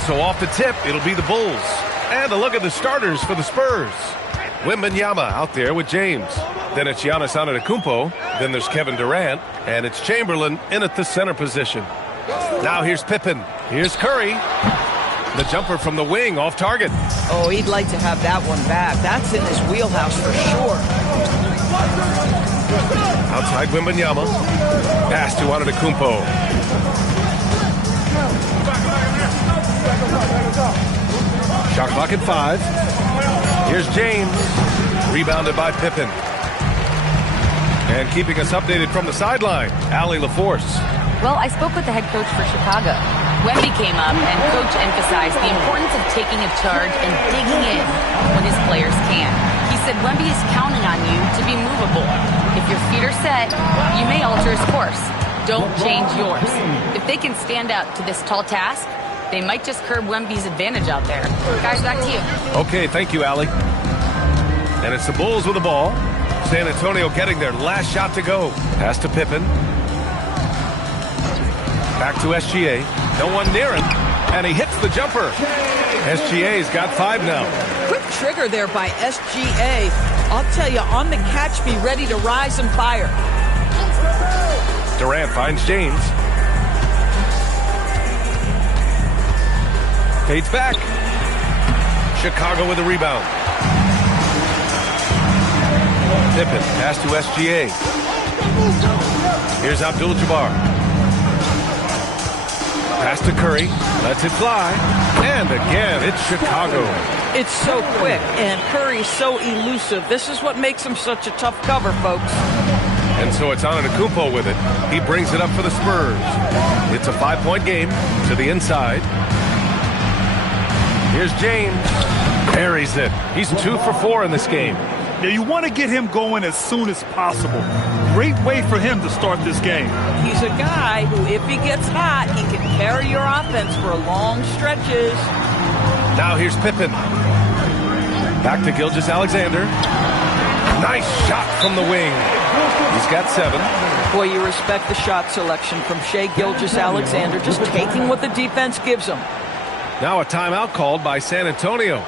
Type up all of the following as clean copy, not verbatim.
And so off the tip, it'll be the Bulls. And a look at the starters for the Spurs. Wembanyama out there with James. Then it's Giannis Antetokounmpo. Then there's Kevin Durant. And it's Chamberlain in at the center position. Now here's Pippen. Here's Curry. The jumper from the wing off target. Oh, he'd like to have that one back. That's in his wheelhouse for sure. Outside Wembanyama. Pass to Antetokounmpo. Shot clock at 5. Here's James. Rebounded by Pippen. And keeping us updated from the sideline, Allie LaForce. Well, I spoke with the head coach for Chicago. Wemby came up, and Coach emphasized the importance of taking a charge and digging in when his players can. He said Wemby is counting on you to be movable. If your feet are set, you may alter his course. Don't change yours. If they can stand up to this tall task, they might just curb Wemby's advantage out there. Guys, back to you. Okay, thank you, Allie. And it's the Bulls with the ball. San Antonio getting their last shot to go. Pass to Pippen. Back to SGA. No one near him. And he hits the jumper. SGA's got 5 now. Quick trigger there by SGA. I'll tell you, on the catch, be ready to rise and fire. Durant finds James. Fades back. Chicago with a rebound. Pippen, pass to SGA. Here's Abdul-Jabbar. Pass to Curry. Lets it fly. And again, it's Chicago. It's so quick, and Curry's so elusive. This is what makes him such a tough cover, folks. And so it's Antetokounmpo with it. He brings it up for the Spurs. It's a 5-point game to the inside. Here's James. Parries it. He's 2 for 4 in this game. Yeah, you want to get him going as soon as possible. Great way for him to start this game. He's a guy who, if he gets hot, he can carry your offense for long stretches. Now here's Pippen. Back to Gilgeous-Alexander. Nice shot from the wing. He's got 7. Boy, you respect the shot selection from Shai Gilgeous-Alexander, just taking what the defense gives him. Now a timeout called by San Antonio.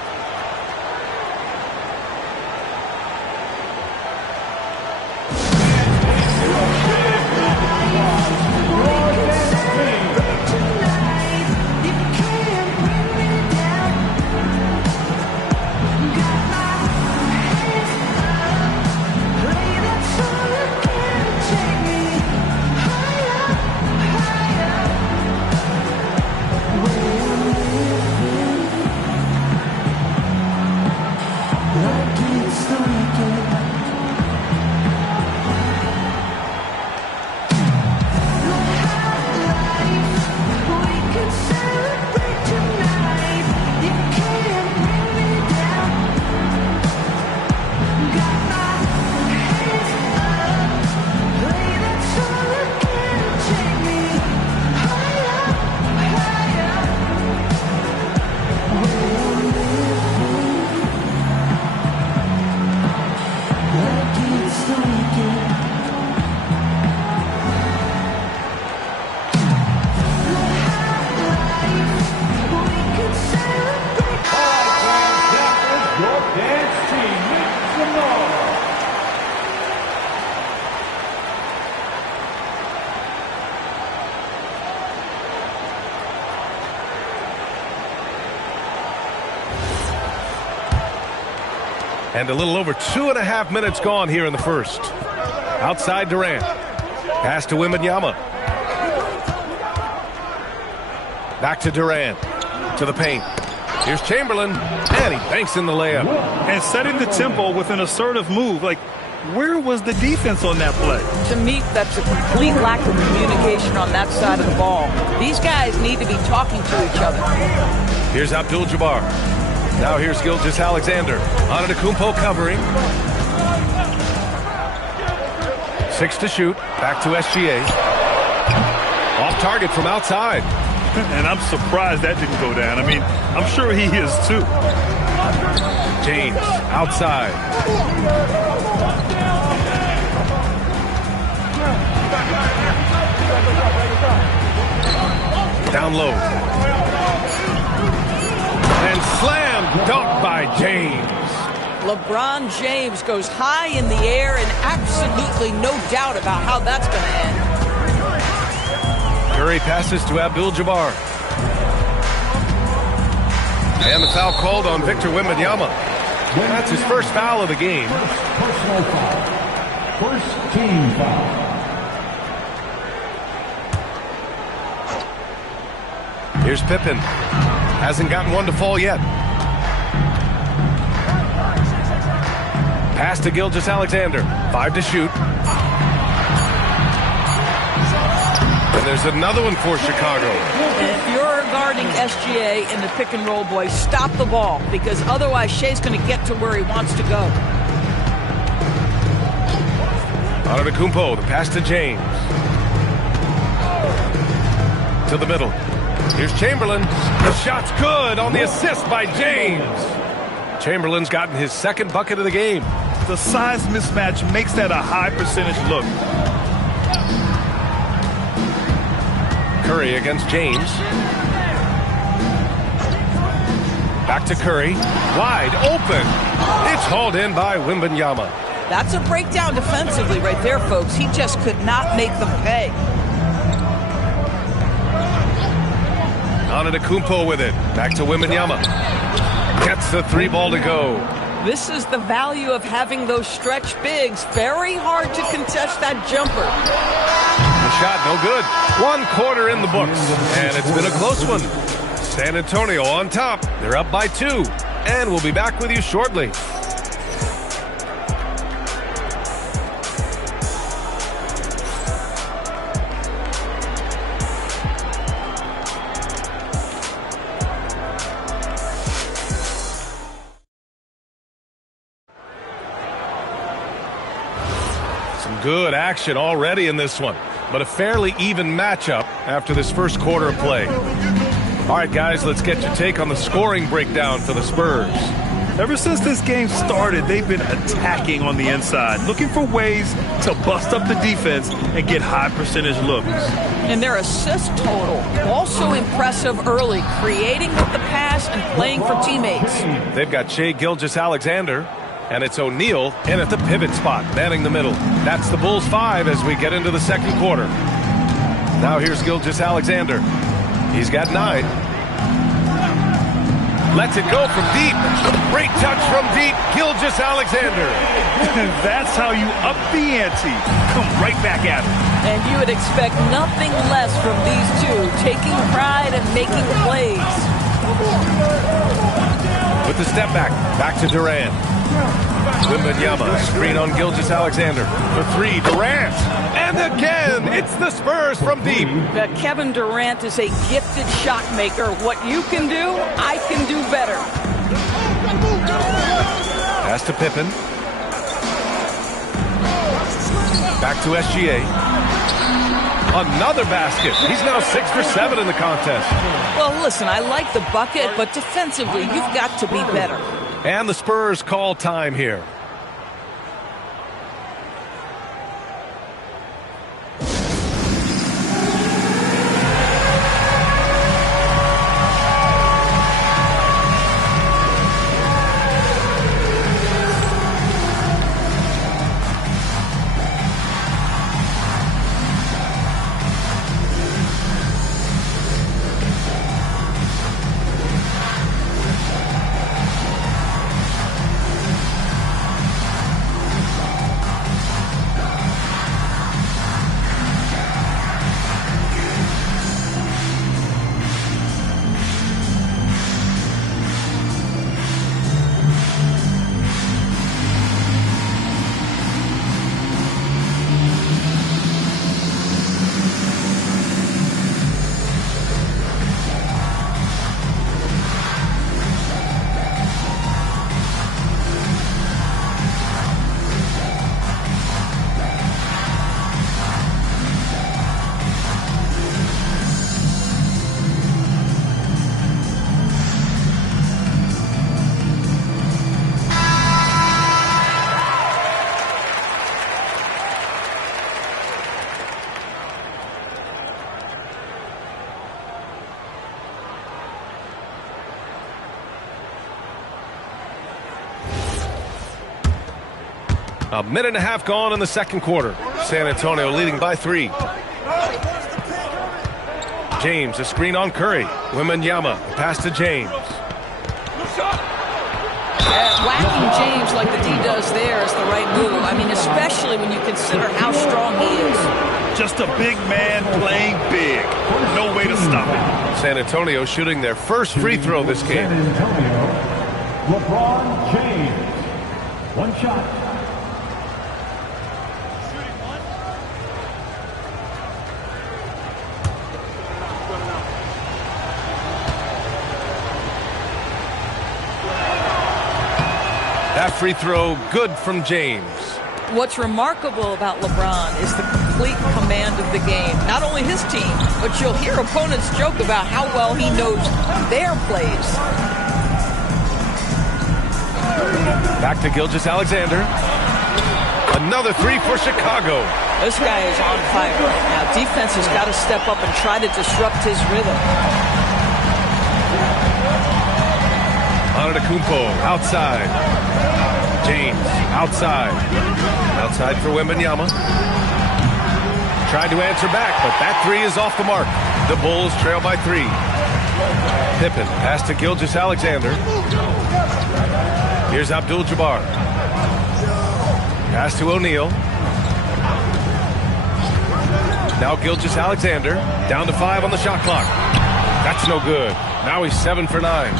And a little over 2.5 minutes gone here in the first. Outside Durant. Pass to Wembanyama. Back to Durant. To the paint. Here's Chamberlain. And he banks in the layup. And setting the tempo with an assertive move. Like, where was the defense on that play? To me, that's a complete lack of communication on that side of the ball. These guys need to be talking to each other. Here's Abdul-Jabbar. Now here's Gilgeous-Alexander. Antetokounmpo covering. 6 to shoot. Back to SGA. Off target from outside. And I'm surprised that didn't go down. I mean, I'm sure he is too. James outside. Down low. Dunked by James. LeBron James goes high in the air and absolutely no doubt about how that's going to end. Curry passes to Abdul-Jabbar. And the foul called on Victor Wembanyama. That's his first foul of the game. Personal foul. First team foul. Here's Pippen. Hasn't gotten one to fall yet. Pass to Gilgeous-Alexander. 5 to shoot. And there's another one for Chicago. If you're guarding SGA in the pick and roll, boy, stop the ball, because otherwise Shea's going to get to where he wants to go. Antetokounmpo, the pass to James. To the middle. Here's Chamberlain. The shot's good on the assist by James. Chamberlain's gotten his second bucket of the game. The size mismatch makes that a high percentage look. Curry against James. Back to Curry. Wide open. It's hauled in by Wembanyama. That's a breakdown defensively right there, folks. He just could not make them pay. Antetokounmpo with it. Back to Wembanyama. Gets the 3 ball to go. This is the value of having those stretch bigs. Very hard to contest that jumper. The shot no good. 1 quarter in the books. And it's been a close one. San Antonio on top. They're up by 2. And we'll be back with you shortly. Good action already in this one, but a fairly even matchup after this first quarter of play. All right, guys, let's get your take on the scoring breakdown for the Spurs. Ever since this game started, they've been attacking on the inside, looking for ways to bust up the defense and get high percentage looks. And their assist total, also impressive early, creating with the pass and playing for teammates. They've got Shai Gilgeous-Alexander. And it's O'Neal in at the pivot spot, manning the middle. That's the Bulls 5 as we get into the second quarter. Now here's Gilgeous-Alexander. He's got 9. Lets it go from deep. Great touch from deep. Gilgeous-Alexander. That's how you up the ante. Come right back at it. And you would expect nothing less from these two, taking pride and making plays. With the step back, back to Durant. Wembanyama, screen on Gilgeous-Alexander. For 3, Durant. And again, it's the Spurs from deep. Kevin Durant is a gifted shot maker. What you can do, I can do better. Pass to Pippen. Back to SGA. Another basket. He's now 6 for 7 in the contest. Well, listen, I like the bucket, but defensively, you've got to be better. And the Spurs call time here. A minute and a half gone in the second quarter. San Antonio leading by 3. James, a screen on Curry. Wembanyama, pass to James. Whacking James like the D does there is the right move. I mean, especially when you consider how strong he is. Just a big man playing big. No way to stop it. San Antonio shooting their first free throw this game. San Antonio, LeBron James. One shot. That free throw good from James. What's remarkable about LeBron is the complete command of the game. Not only his team, but you'll hear opponents joke about how well he knows their plays. Back to Gilgeous-Alexander. Another 3 for Chicago. This guy is on fire right now. Defense has got to step up and try to disrupt his rhythm. Antetokounmpo outside. James outside. Outside for Wembanyama. Tried to answer back, but that 3 is off the mark. The Bulls trail by 3. Pippen pass to Gilgeous-Alexander. Here's Abdul-Jabbar. Pass to O'Neal. Now Gilgeous-Alexander down to 5 on the shot clock. That's no good. Now he's 7 for 9.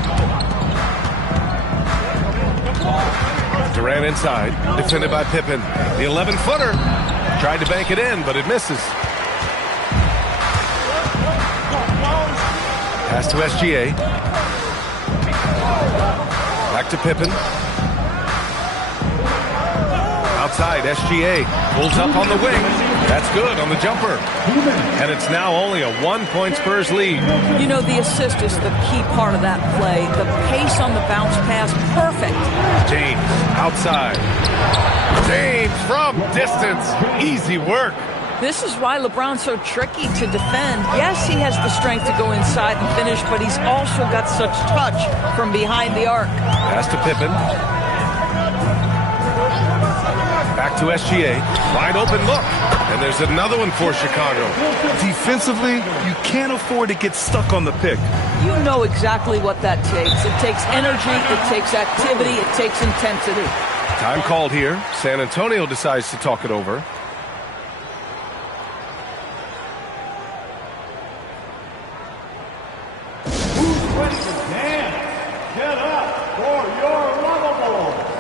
Durant inside, defended by Pippen. The 11-footer tried to bank it in, but it misses. Pass to SGA. Back to Pippen. Outside, SGA pulls up on the wing. That's good on the jumper. And it's now only a 1-point Spurs lead. You know, the assist is the key part of that play. The pace on the bounce pass, perfect. James outside. James from distance. Easy work. This is why LeBron's so tricky to defend. Yes, he has the strength to go inside and finish, but he's also got such touch from behind the arc. Pass to Pippen. Back to SGA. Wide open look. And there's another one for Chicago. Defensively, you can't afford to get stuck on the pick. You know exactly what that takes. It takes energy, it takes activity, it takes intensity. Time called here. San Antonio decides to talk it over. Who's ready to dance? Get up for your lovable.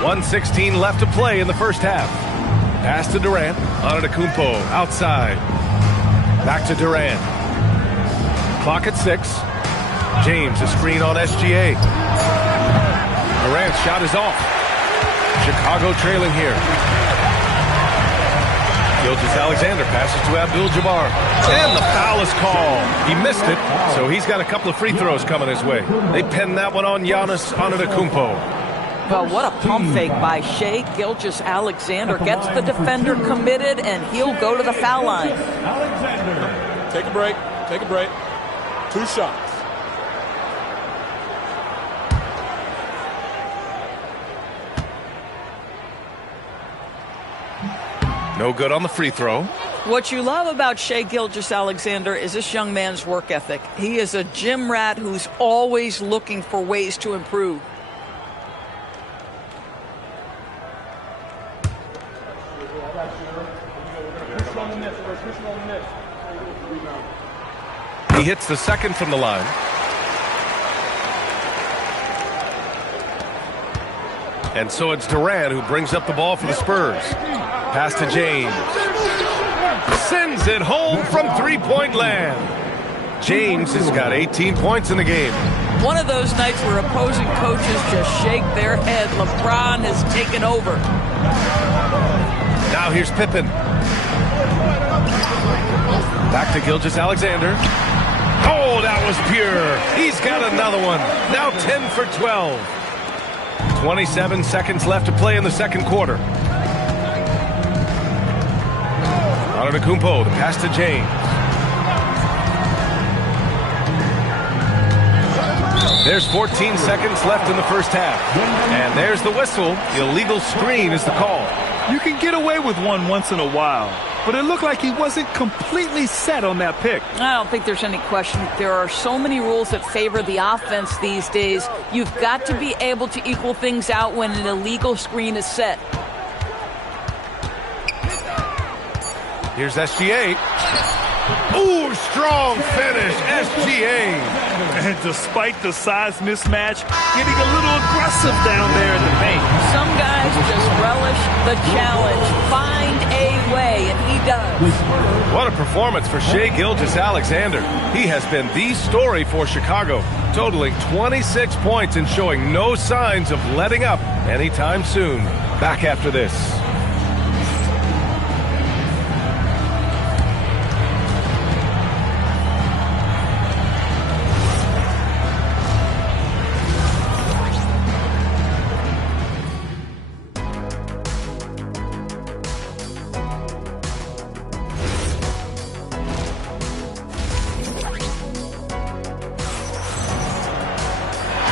.116 left to play in the first half. Pass to Durant. Antetokounmpo outside. Back to Durant. Clock at 6. James, a screen on SGA. Durant's shot is off. Chicago trailing here. Gilgeous-Alexander passes to Abdul-Jabbar. And the foul is called. He missed it, so he's got a couple of free throws coming his way. They pinned that one on Giannis Antetokounmpo. Well, what a pump fake by Shai Gilgeous-Alexander. Gets the defender committed, and he'll go to the foul line. Alexander. Take a break. Take a break. 2 shots. No good on the free throw. What you love about Shai Gilgeous-Alexander is this young man's work ethic. He is a gym rat who's always looking for ways to improve. He hits the second from the line. And so it's Durant who brings up the ball for the Spurs. Pass to James. Sends it home from three-point land. James has got 18 points in the game. One of those nights where opposing coaches just shake their head. LeBron has taken over. Now here's Pippen. Back to Gilgeous-Alexander. Oh, that was pure. He's got another one. Now 10 for 12. 27 seconds left to play in the second quarter. Antetokounmpo, the pass to James. There's 14 seconds left in the first half. And there's the whistle. Illegal screen is the call. You can get away with one once in a while, but it looked like he wasn't completely set on that pick. I don't think there's any question. There are so many rules that favor the offense these days. You've got to be able to equal things out when an illegal screen is set. Here's SGA. Ooh, strong finish, SGA. And despite the size mismatch, getting a little aggressive down there in the paint. Some guys just relish the challenge. Find a way, and he does. What a performance for Shai Gilgeous-Alexander. He has been the story for Chicago, totaling 26 points and showing no signs of letting up anytime soon. Back after this.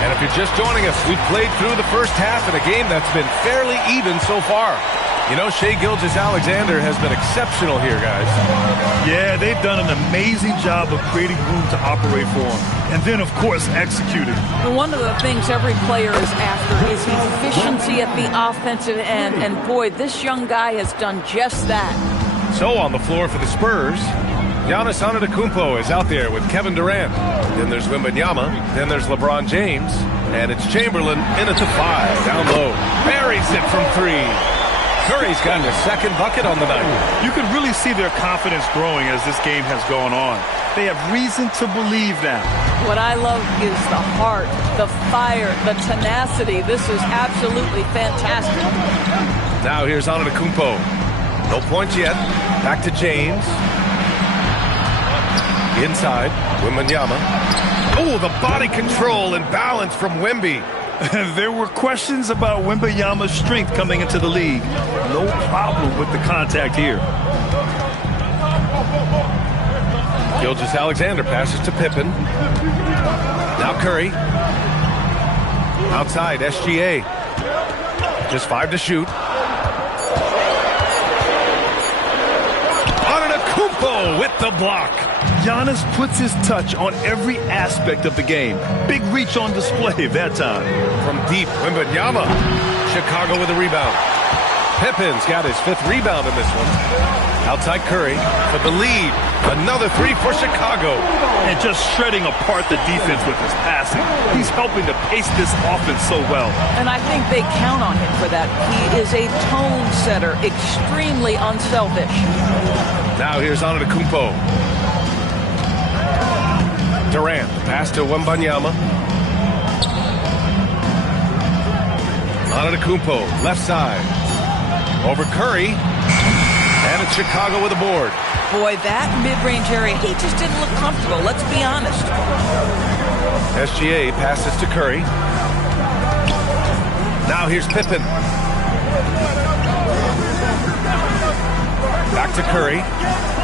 And if you're just joining us, we've played through the first half in a game that's been fairly even so far. You know, Shai Gilgeous-Alexander has been exceptional here, guys. Yeah, they've done an amazing job of creating room to operate for him. And then, of course, executing. One of the things every player is after is efficiency at the offensive end. And boy, this young guy has done just that. So on the floor for the Spurs, Giannis Antetokounmpo is out there with Kevin Durant. Then there's Wembanyama. Then there's LeBron James. And it's Chamberlain in at the 5, down low. Buries it from 3. Curry's gotten his second bucket on the night. You can really see their confidence growing as this game has gone on. They have reason to believe now. What I love is the heart, the fire, the tenacity. This is absolutely fantastic. Now here's Antetokounmpo. No points yet. Back to James. Inside, Wembanyama. Oh, the body control and balance from Wemby. There were questions about Wembanyama's strength coming into the league. No problem with the contact here. Gilgeous-Alexander passes to Pippen. Now Curry. Outside, SGA. Just 5 to shoot. Antetokounmpo with the block. Giannis puts his touch on every aspect of the game. Big reach on display that time. From deep, Wembanyama. Chicago with a rebound. Pippen's got his 5th rebound in this one. Outside Curry for the lead. Another 3 for Chicago. And just shredding apart the defense with his passing. He's helping to pace this offense so well. And I think they count on him for that. He is a tone setter, extremely unselfish. Now here's Antetokounmpo. Durant, pass to Wembanyama. Antetokounmpo, left side. Over Curry. And it's Chicago with a board. Boy, that mid-range area, he just didn't look comfortable. Let's be honest. SGA passes to Curry. Now here's Pippen. Back to Curry.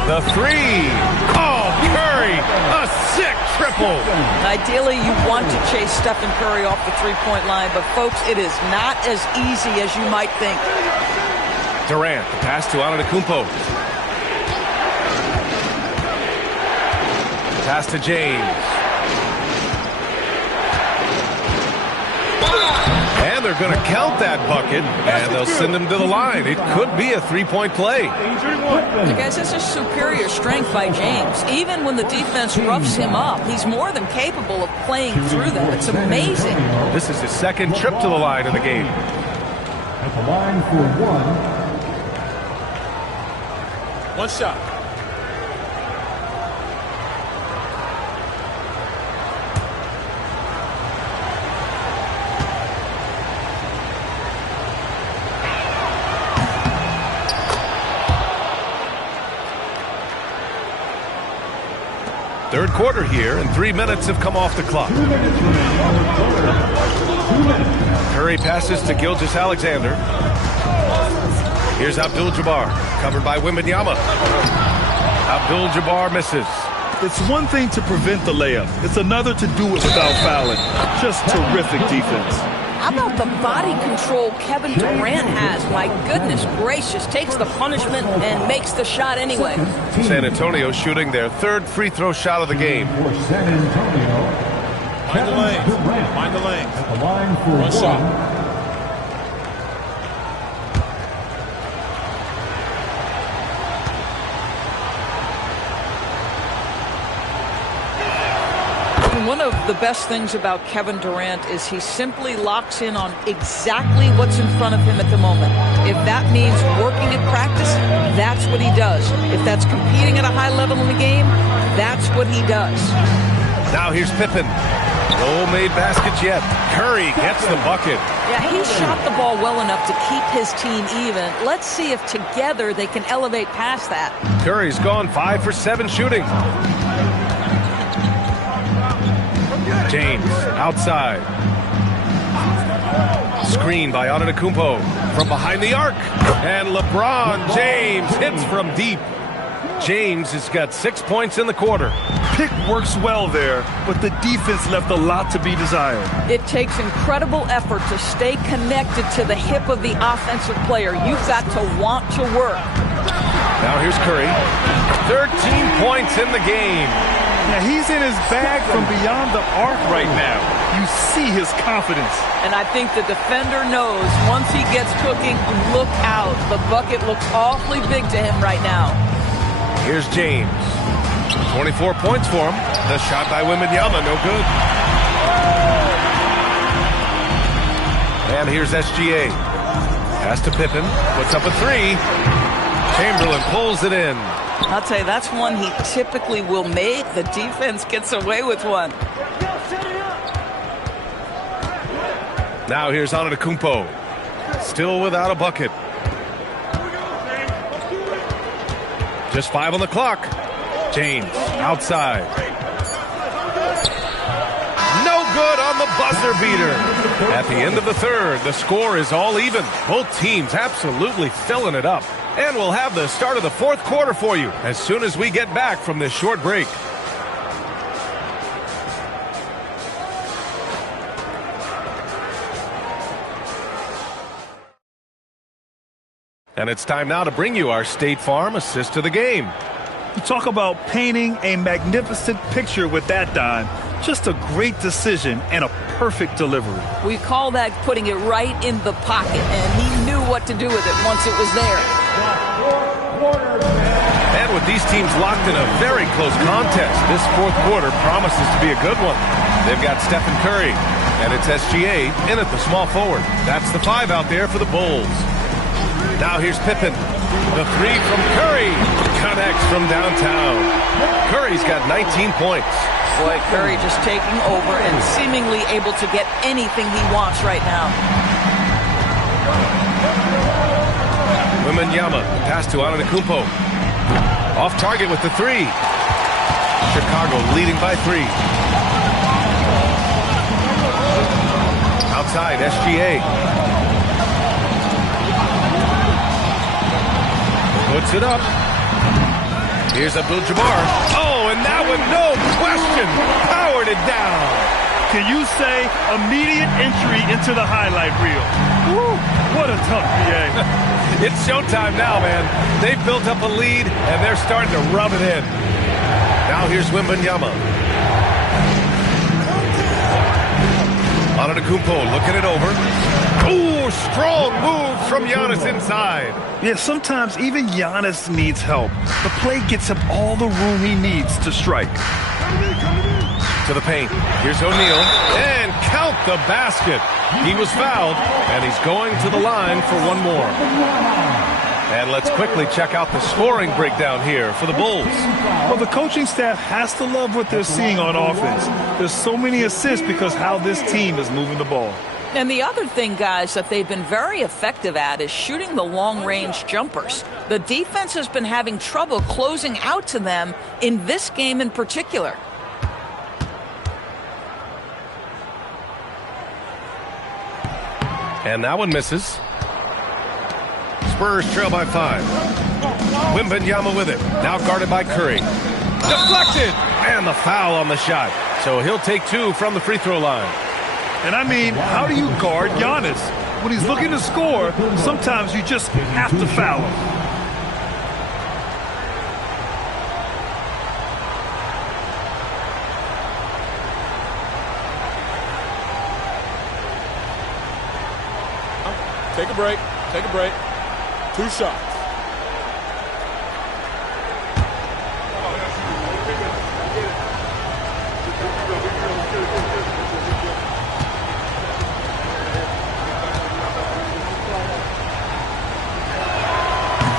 The three. Oh, Curry! A sick triple. Ideally, you want to chase Stephen Curry off the three-point line, but folks, it is not as easy as you might think. Durant, the pass to Antetokounmpo. Pass to James. And they're going to count that bucket, and they'll send him to the line. It could be a three-point play. Guys, this is superior strength by James. Even when the defense roughs him up, he's more than capable of playing through that. It's amazing. This is his second trip to the line in the game. At the line for One shot. Third quarter here, and 3 minutes have come off the clock. Curry passes to Gilgeous-Alexander. Here's Abdul-Jabbar, covered by Wembanyama. Abdul-Jabbar misses. It's one thing to prevent the layup. It's another to do it without fouling. Just terrific defense. How about the body control Kevin Durant has? My goodness gracious, takes the punishment and makes the shot anyway. San Antonio shooting their third free throw shot of the game. For San Antonio. Find the lanes. Find the lanes. At the line for One shot. One of the best things about Kevin Durant is he simply locks in on exactly what's in front of him at the moment. If that means working at practice, that's what he does. If that's competing at a high level in the game, that's what he does. Now here's Pippen. No made baskets yet. Curry gets the bucket. Yeah, he shot the ball well enough to keep his team even. Let's see if together they can elevate past that. Curry's gone 5 for 7 shooting. James outside. Screen by Antetokounmpo from behind the arc. And LeBron James hits from deep. James has got 6 points in the quarter. Pick works well there, but the defense left a lot to be desired. It takes incredible effort to stay connected to the hip of the offensive player. You've got to want to work. Now here's Curry. 13 points in the game. Yeah, he's in his bag from beyond the arc right now. You see his confidence. And I think the defender knows once he gets cooking, look out. The bucket looks awfully big to him right now. Here's James. 24 points for him. The shot by Wembanyama, no good. And here's SGA. Pass to Pippen. Puts up a three. Chamberlain pulls it in. I'll tell you, that's one he typically will make. The defense gets away with one. Now here's Antetokounmpo. Still without a bucket. Just 5 on the clock. James outside. No good on the buzzer beater. At the end of the third, the score is all even. Both teams absolutely filling it up. And we'll have the start of the fourth quarter for you as soon as we get back from this short break. And it's time now to bring you our State Farm assist to the game. You talk about painting a magnificent picture with that dime. Just a great decision and a perfect delivery. We call that putting it right in the pocket, and he knew what to do with it once it was there. And with these teams locked in a very close contest, this fourth quarter promises to be a good one. They've got Stephen Curry, and it's SGA in at the small forward. That's the 5 out there for the Bulls. Now here's Pippen. The 3 from Curry connects from downtown. Curry's got 19 points. Boy, Curry just taking over and seemingly able to get anything he wants right now. Wembanyama, pass to Antetokounmpo. Off target with the 3. Chicago leading by 3. Outside, SGA. Puts it up. Here's Abdul-Jabbar. Oh, and that one, no question, powered it down. Can you say immediate entry into the highlight reel? Woo, what a tough PA. It's showtime now, man. They've built up a lead, and they're starting to rub it in. Now here's Wembanyama. Antetokounmpo looking it over. Ooh, strong move from Giannis inside. Yeah, sometimes even Giannis needs help. The play gets him all the room he needs to strike. To the paint. Here's O'Neal. And count the basket. He was fouled, and he's going to the line for one more. And let's quickly check out the scoring breakdown here for the Bulls. Well, the coaching staff has to love what they're seeing on offense. There's so many assists because how this team is moving the ball. And the other thing, guys, that they've been very effective at is shooting the long-range jumpers. The defense has been having trouble closing out to them in this game in particular. And that one misses. Spurs trail by 5. Wembanyama with it. Now guarded by Curry. Deflected! And the foul on the shot. So he'll take 2 from the free throw line. And I mean, how do you guard Giannis? When he's looking to score, sometimes you just have to foul him. Take a break. Take a break. 2 shots.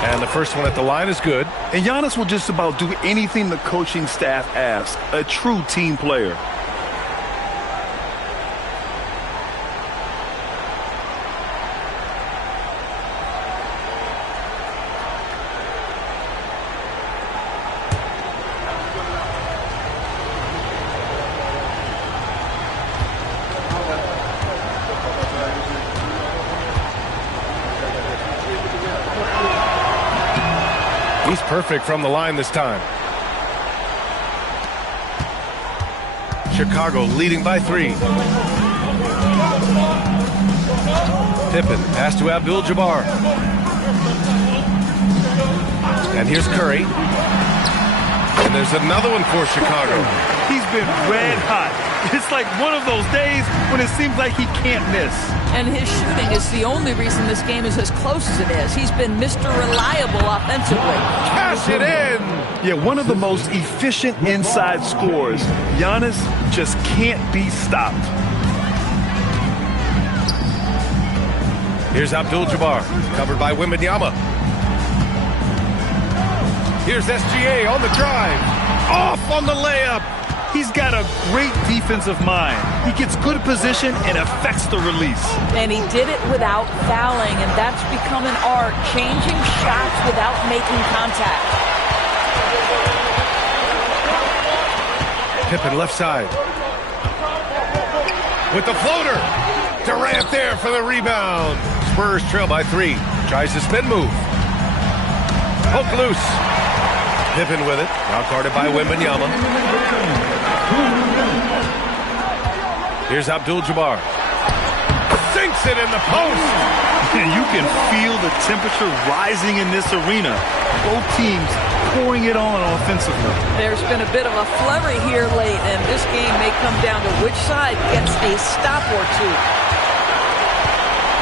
And the first one at the line is good. And Giannis will just about do anything the coaching staff asks. A true team player. He's perfect from the line this time. Chicago leading by 3. Pippen pass to Abdul-Jabbar. And here's Curry. And there's another one for Chicago. He's been red hot. It's like one of those days when it seems like he can't miss. And his shooting is the only reason this game is as close as it is. He's been Mr. Reliable offensively. Cash it in! Yeah, one of the most efficient inside scorers. Giannis just can't be stopped. Here's Abdul-Jabbar, covered by Wembanyama. Here's SGA on the drive. Off on the layup. He's got a great defensive mind. He gets good position and affects the release. And he did it without fouling, and that's become an art, changing shots without making contact. Pippen left side. With the floater. Durant there for the rebound. Spurs trail by 3. Tries the spin move. Hook loose. Pippen with it. Now guarded by Wembanyama. Here's Abdul-Jabbar. Sinks it in the post. And you can feel the temperature rising in this arena. Both teams pouring it on offensively. There's been a bit of a flurry here late, and this game may come down to which side gets a stop or 2.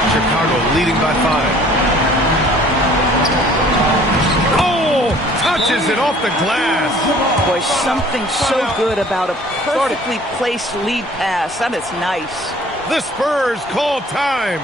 Chicago leading by 5. Oh, touches it off the glass. Boy, something so good about a perfectly placed lead pass. That is nice. The Spurs call time.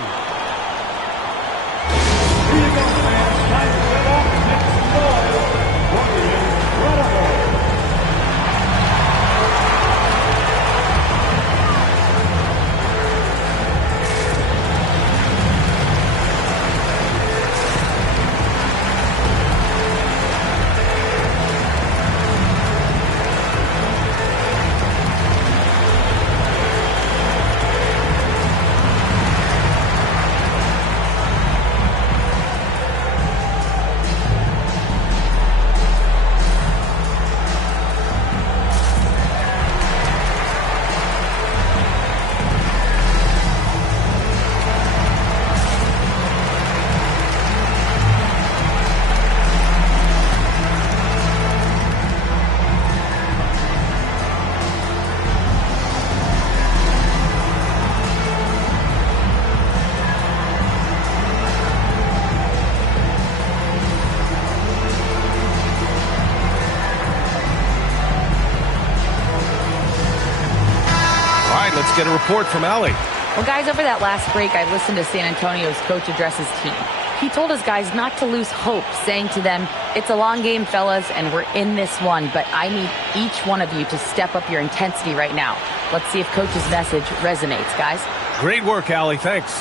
let's get a report from Allie. Well, guys, over that last break, I listened to San Antonio's coach address his team. He told his guys not to lose hope, saying to them, it's a long game, fellas, and we're in this one, but I need each one of you to step up your intensity right now. Let's see if coach's message resonates, guys. Great work, Allie. Thanks.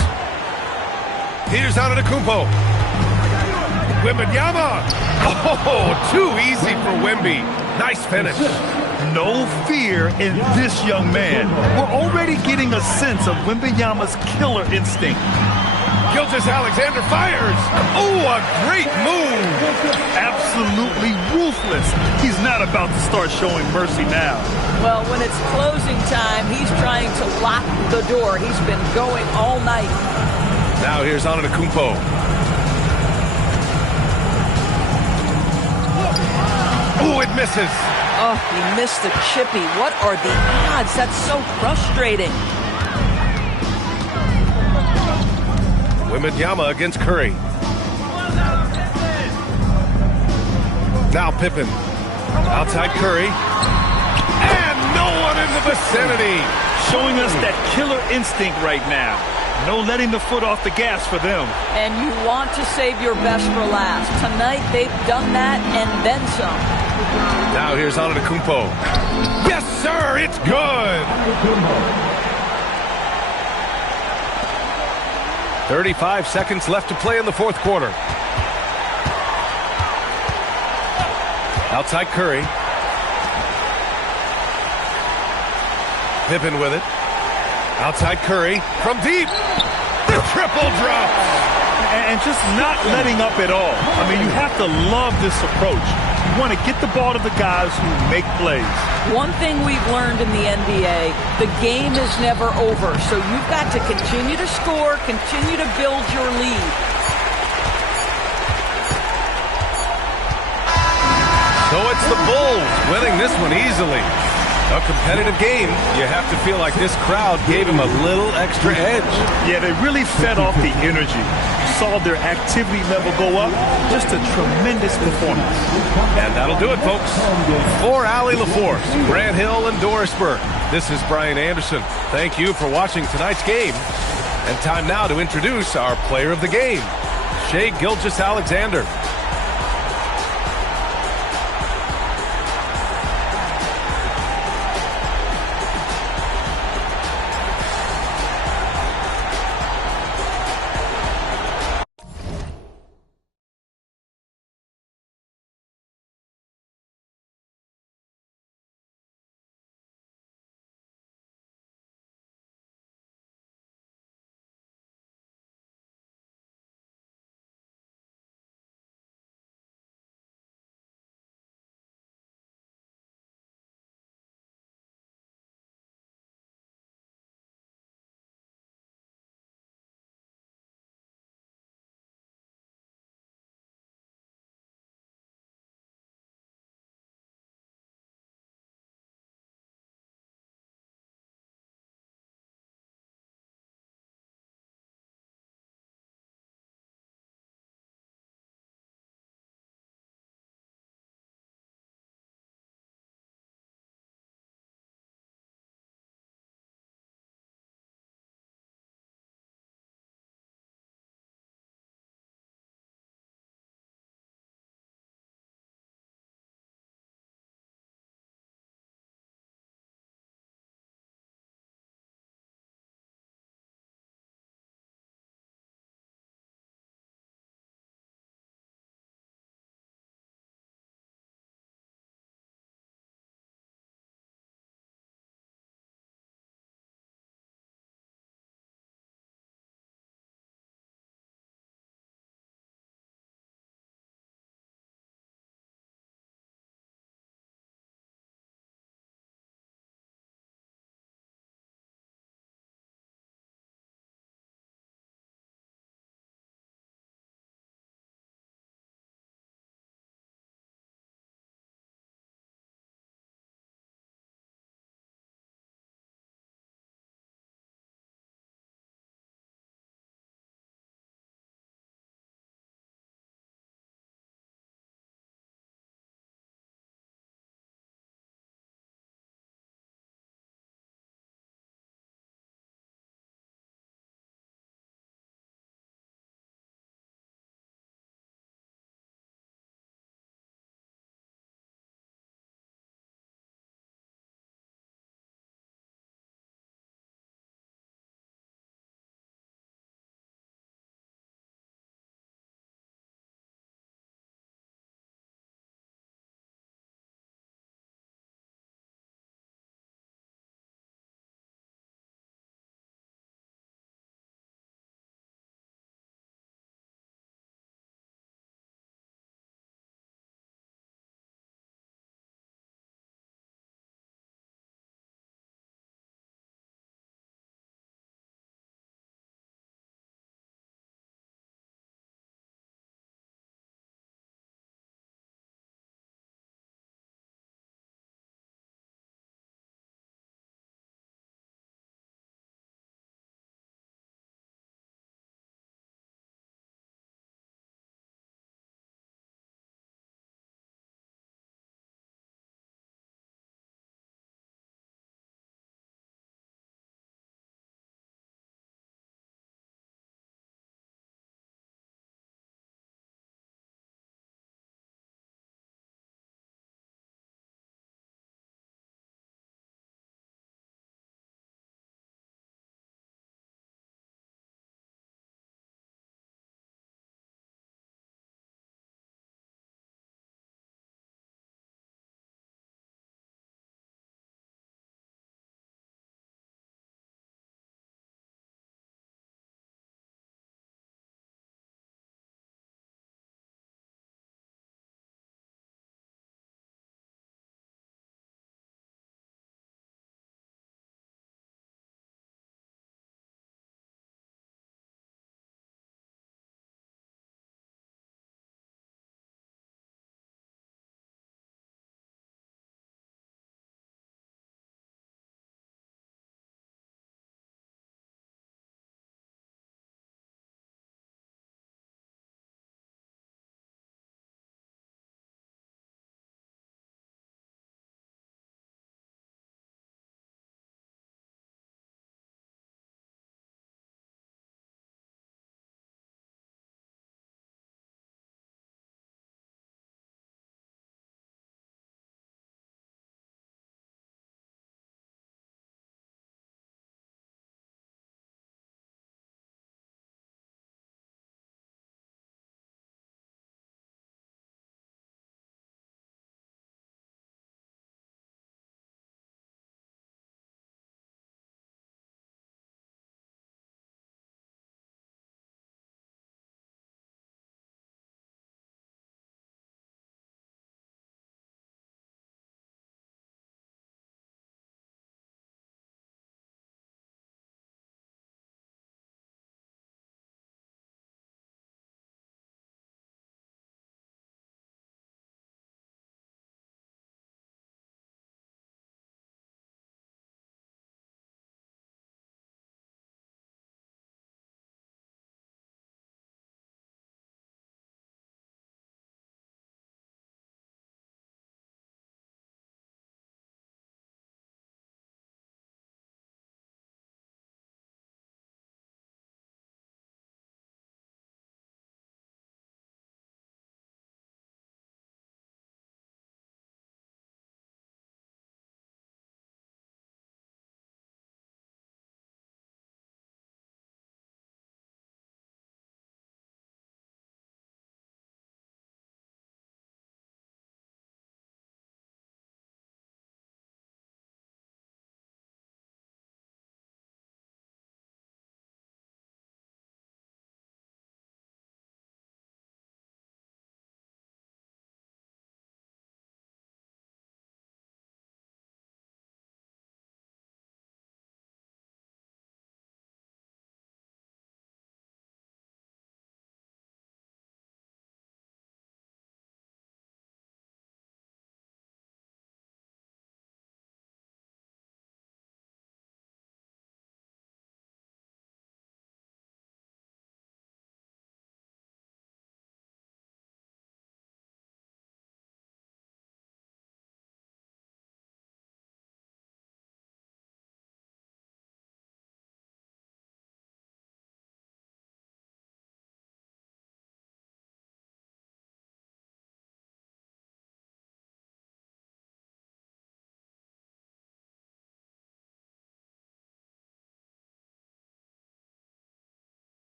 Here's Antetokounmpo. Wembanyama. Oh, too easy for Wemby. Nice finish. No fear in this young man. We're already getting a sense of Wembanyama's killer instinct. Gilgeous-Alexander fires. Oh, a great move. Absolutely ruthless. He's not about to start showing mercy now. Well, when it's closing time, he's trying to lock the door. He's been going all night. Now here's Antetokounmpo. Oh, it misses. Oh, he missed the chippy. What are the odds? That's so frustrating. Wembanyama against Curry. Now Pippen. Outside Curry. And no one in the vicinity. Showing us that killer instinct right now. No letting the foot off the gas for them. And you want to save your best for last. Tonight, they've done that and then some. Now here's Antetokounmpo. Yes, sir, it's good. 35 seconds left to play in the fourth quarter. Outside Curry. Pippen with it. Outside Curry from deep. The triple drop. And just not letting up at all. I mean, you have to love this approach. You want to get the ball to the guys who make plays. One thing we've learned in the NBA, the game is never over. So you've got to continue to score, continue to build your lead. So it's the Bulls winning this one easily. A competitive game. You have to feel like this crowd gave him a little extra edge. Yeah, they really fed off the energy. You saw their activity level go up. Just a tremendous performance. And that'll do it, folks. For Allie LaForce, Grant Hill, and Doris Burke, this is Brian Anderson. Thank you for watching tonight's game. And time now to introduce our player of the game, Shai Gilgeous-Alexander.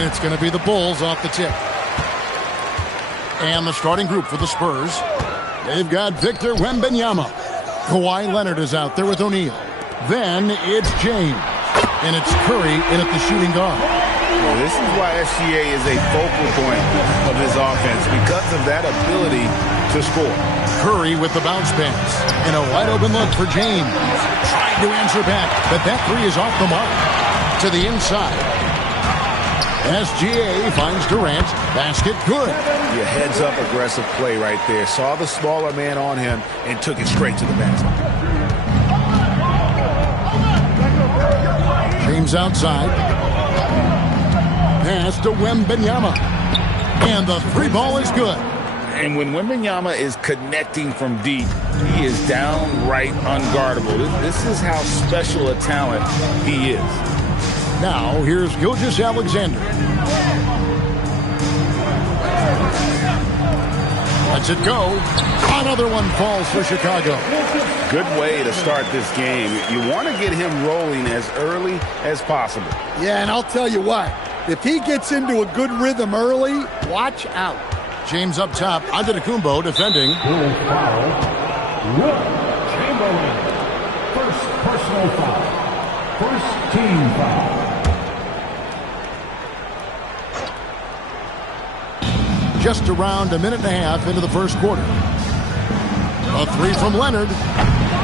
And it's going to be the Bulls off the tip. And the starting group for the Spurs. They've got Victor Wembanyama. Kawhi Leonard is out there with O'Neal. Then it's James. And it's Curry in at the shooting guard. Well, this is why SGA is a focal point of his offense, because of that ability to score. Curry with the bounce pass. And a wide open look for James. Trying to answer back, but that three is off the mark. To the inside. SGA finds Durant. Basket good. Your heads-up aggressive play right there. Saw the smaller man on him and took it straight to the basket. James outside. Pass to Wembanyama. And the three ball is good. And when Wembanyama is connecting from deep, he is downright unguardable. This is how special a talent he is. Now, here's Gilgeous-Alexander. Lets it go. Another one falls for Chicago. Good way to start this game. You want to get him rolling as early as possible. Yeah, and I'll tell you what. If he gets into a good rhythm early, watch out. James up top. Antetokounmpo defending. Wilt Chamberlain. First personal foul. First team foul. Just around a minute and a half into the first quarter. A three from Leonard.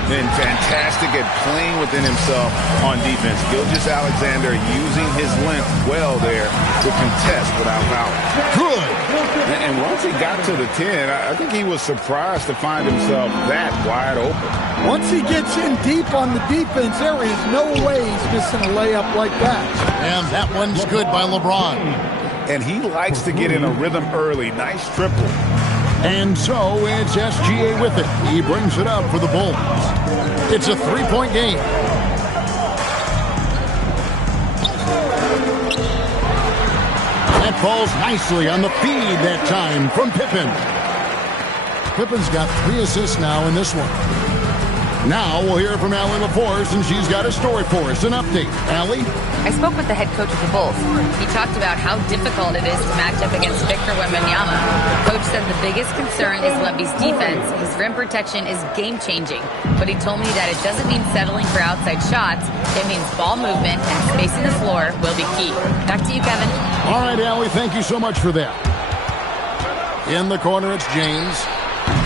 Been fantastic at playing within himself on defense. Gilgeous-Alexander using his length well there to contest without foul. Good. And once he got to the 10, I think he was surprised to find himself that wide open. Once he gets in deep on the defense, there is no way he's missing a layup like that. And that one's good by LeBron. And he likes to get in a rhythm early. Nice triple. And so it's SGA with it. He brings it up for the Bulls. It's a three-point game. That falls nicely on the feed that time from Pippen. Pippen's got 3 assists now in this one. Now we'll hear from Allie LaForce, and she's got a story for us, an update. Allie? I spoke with the head coach of the Bulls. He talked about how difficult it is to match up against Victor Wembanyama. Coach said the biggest concern is Wemby's defense. His rim protection is game-changing. But he told me that it doesn't mean settling for outside shots. It means ball movement and spacing the floor will be key. Back to you, Kevin. All right, Allie, thank you so much for that. In the corner, it's James.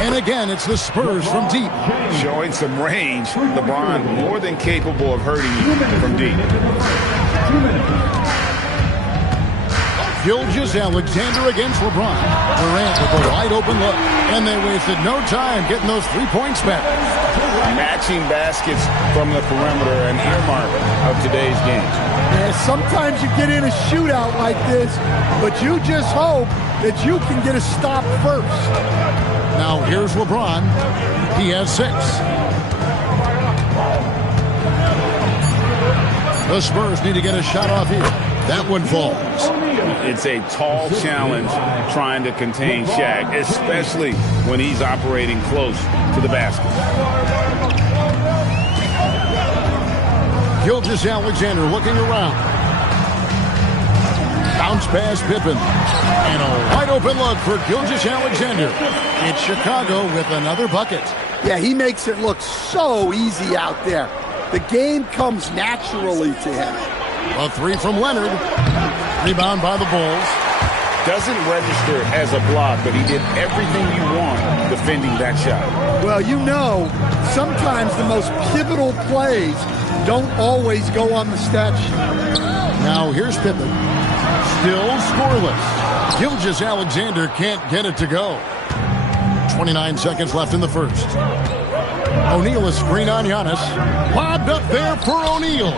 And again, it's the Spurs from deep. Showing some range. LeBron more than capable of hurting you from deep. Gilgeous-Alexander against LeBron. Durant with a wide open look. And they wasted no time getting those 3 points back. Matching baskets from the perimeter, an earmark of today's game. Yeah, sometimes you get in a shootout like this, but you just hope that you can get a stop first. Now here's LeBron. He has 6. The Spurs need to get a shot off here. That one falls. It's a tall challenge trying to contain Shaq, especially when he's operating close to the basket. Gilgeous-Alexander looking around. Bounce pass Pippen. And a wide open look for Gilgeous-Alexander. It's Chicago with another bucket. Yeah, he makes it look so easy out there. The game comes naturally to him. A 3 from Leonard. Rebound by the Bulls. Doesn't register as a block, but he did everything you want defending that shot. Well, you know, sometimes the most pivotal plays don't always go on the stat sheet. Now here's Pippen. Still scoreless. Gilgeous-Alexander can't get it to go. 29 seconds left in the first. O'Neal is screen on Giannis. Lobbed up there for O'Neal.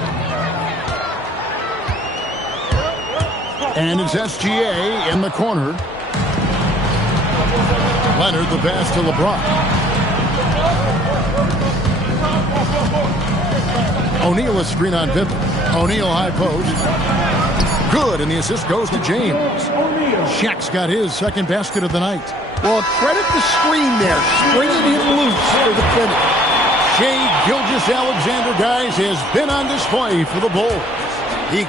And it's SGA in the corner. Leonard the pass to LeBron. O'Neal is screen on Pippen. O'Neal high post. Good, and the assist goes to James. Shaq's got his second basket of the night. Well, credit the screen there, springing him loose for the finish. Shai Gilgeous-Alexander, guys, has been on display for the Bulls. He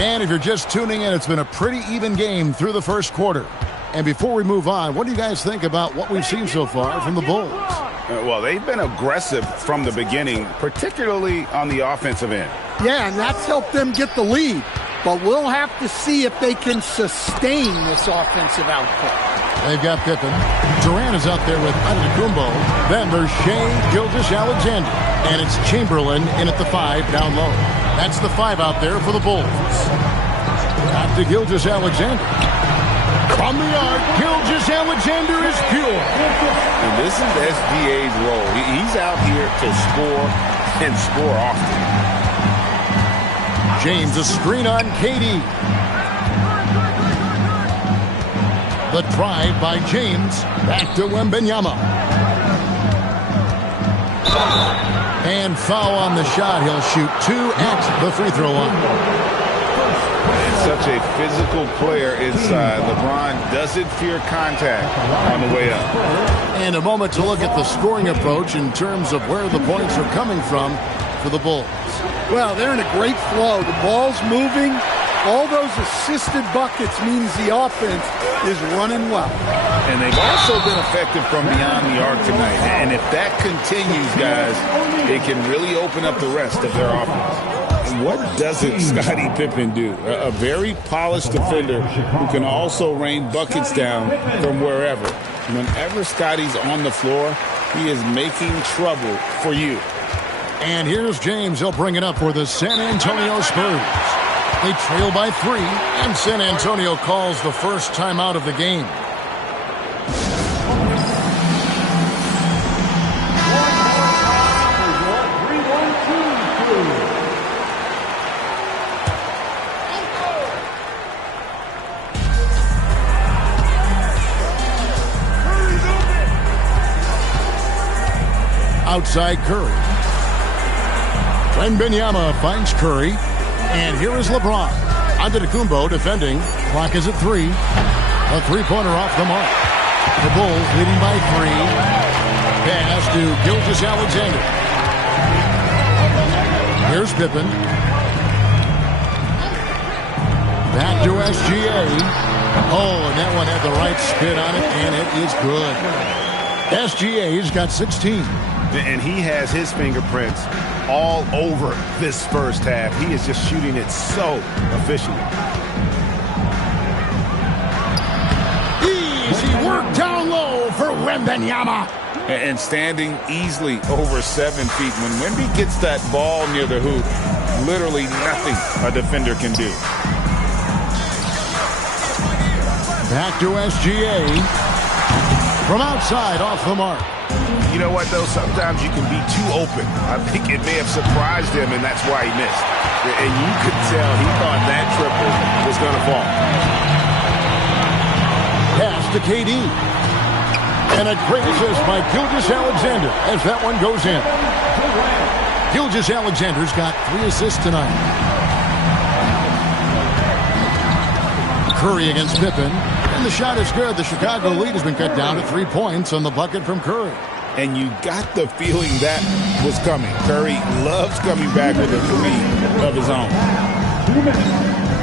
And if you're just tuning in, it's been a pretty even game through the first quarter. And before we move on, what do you guys think about what we've seen so far from the Bulls? Well, they've been aggressive from the beginning, particularly on the offensive end. Yeah, and that's helped them get the lead. But we'll have to see if they can sustain this offensive output. They've got Pippen. Durant is out there with Antetokounmpo. Then there's Shai Gilgeous-Alexander. And it's Chamberlain in at the 5 down low. That's the 5 out there for the Bulls. Back to Gilgeous-Alexander. From the arc, Gilgeous-Alexander is pure. And this is SGA's role. He's out here to score and score often. James, a screen on KD. The drive by James. Back to Wembanyama. And foul on the shot. He'll shoot 2 at the free throw line. Such a physical player inside. LeBron doesn't fear contact on the way up. And a moment to look at the scoring approach in terms of where the points are coming from for the Bulls. Well, they're in a great flow. The ball's moving. All those assisted buckets means the offense is running well. And they've also been effective from beyond the arc tonight. And if that continues, guys, it can really open up the rest of their offense. What doesn't Scottie Pippen do? A very polished defender who can also rain buckets down from wherever. Whenever Scottie's on the floor, he is making trouble for you. And here's James. He'll bring it up for the San Antonio Spurs. They trail by 3, and San Antonio calls the first timeout of the game. Outside Curry. Wembanyama finds Curry. And here is LeBron. Antetokounmpo defending. Clock is at 3. A three-pointer off the mark. The Bulls leading by 3. Pass to Gilgeous-Alexander. Here's Pippen. Back to SGA. Oh, and that one had the right spin on it, and it is good. SGA's got 16. And he has his fingerprints all over this first half. He is just shooting it so efficiently. Easy work down low for Wembanyama. And standing easily over 7 feet. When Wemby gets that ball near the hoop, literally nothing a defender can do. Back to SGA. From outside, off the mark. You know what, though? Sometimes you can be too open. I think it may have surprised him, and that's why he missed. And you could tell he thought that triple was going to fall. Pass to KD. And a great assist by Gilgeous-Alexander as that one goes in. Gilgeous-Alexander's got 3 assists tonight. Curry against Pippen. And the shot is good. The Chicago lead has been cut down to 3 points on the bucket from Curry. And you got the feeling that was coming. Curry loves coming back with a 3 of his own.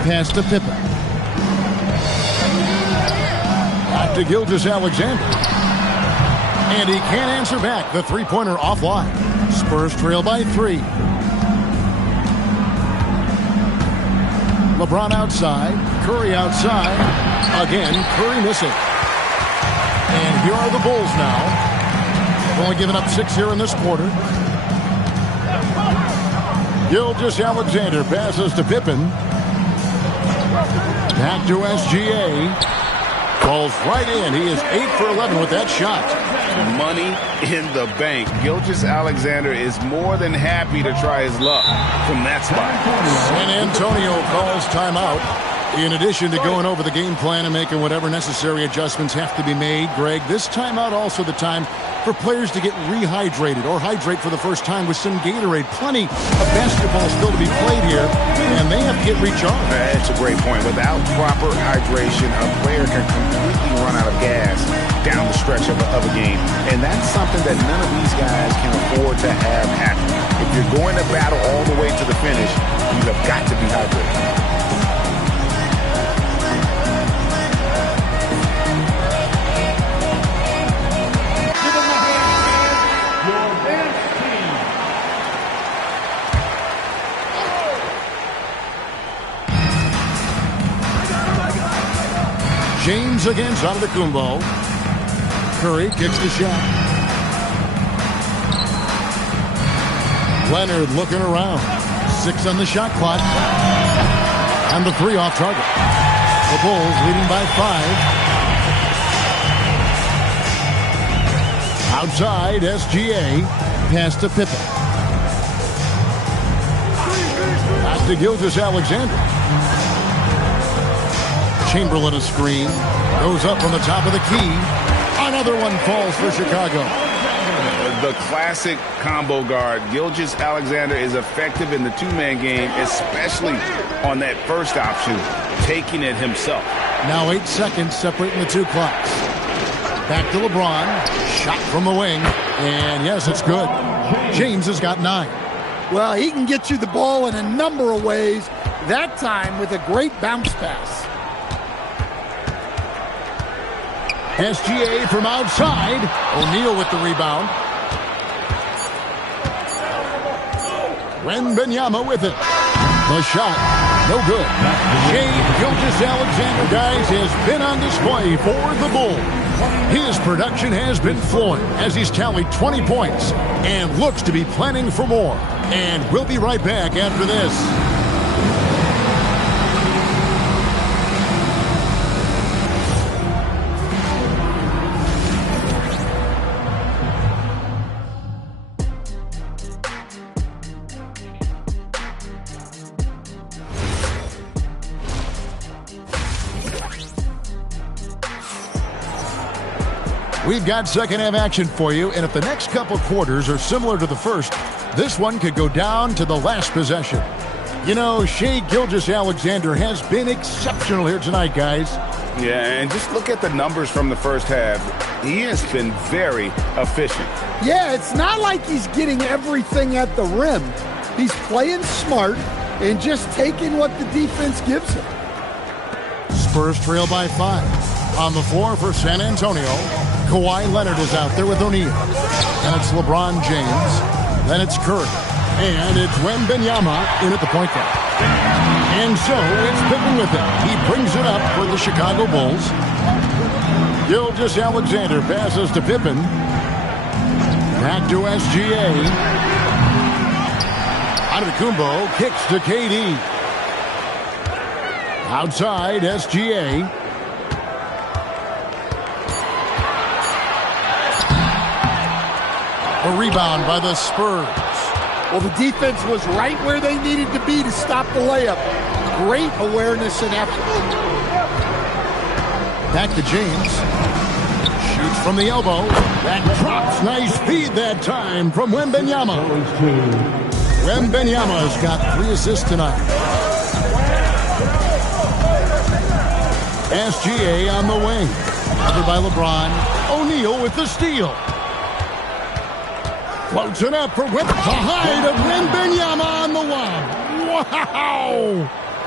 Pass to Pippen. Back to Gilgeous-Alexander. And he can't answer back. The three-pointer offline. Spurs trail by 3. LeBron outside. Curry outside. Again, Curry missing. And here are the Bulls now. Only giving up 6 here in this quarter. Gilgeous-Alexander passes to Pippen. Back to SGA. Falls right in. He is 8 for 11 with that shot. Money in the bank. Gilgeous-Alexander is more than happy to try his luck from that spot. San Antonio calls timeout. In addition to going over the game plan and making whatever necessary adjustments have to be made, Greg, this timeout also the time for players to get rehydrated or hydrate for the first time with some Gatorade. Plenty of basketball still to be played here, and they have to get recharged. That's a great point. Without proper hydration, a player can completely run out of gas down the stretch of a game. And that's something that none of these guys can afford to have happen. If you're going to battle all the way to the finish, you have got to be hydrated. James against Antetokounmpo. Curry kicks the shot. Leonard looking around. 6 on the shot clock. And the 3 off target. The Bulls leading by 5. Outside, SGA. Pass to Pippen. Back to Gilgeous-Alexander. Chamberlain a screen. Goes up on the top of the key. Another one falls for Chicago. The classic combo guard. Gilgeous-Alexander is effective in the two-man game, especially on that first option, taking it himself. Now 8 seconds separating the 2 clocks. Back to LeBron. Shot from the wing. And yes, it's good. James has got 9. Well, he can get you the ball in a number of ways. That time with a great bounce pass. SGA from outside. O'Neal with the rebound. Wembanyama with it. The shot, no good. Shai Gilgeous-Alexander, guys, has been on display for the Bulls. His production has been flowing as he's tallied 20 points and looks to be planning for more. And we'll be right back after this. We've got second half action for you, and if the next couple quarters are similar to the first, this one could go down to the last possession. You know, Shai Gilgeous-Alexander has been exceptional here tonight, guys. Yeah, and just look at the numbers from the first half. He has been very efficient. Yeah, it's not like he's getting everything at the rim. He's playing smart and just taking what the defense gives him. Spurs trail by 5. On the floor for San Antonio, Kawhi Leonard is out there with O'Neal. And it's LeBron James. Then it's Curry. And it's Wembanyama in at the point guard. And so it's Pippen with it. He brings it up for the Chicago Bulls. Gilgeous-Alexander passes to Pippen. Back to SGA. Antetokounmpo kicks to KD. Outside, SGA. A rebound by the Spurs. Well, the defense was right where they needed to be to stop the layup. Great awareness and effort. Back to James. Shoots from the elbow. That drops. Nice feed that time from Wembanyama. Wembanyama's got 3 assists tonight. SGA on the wing. Covered by LeBron. O'Neal with the steal. Floats it up for Whip. The height of Wembanyama on the lob. Wow!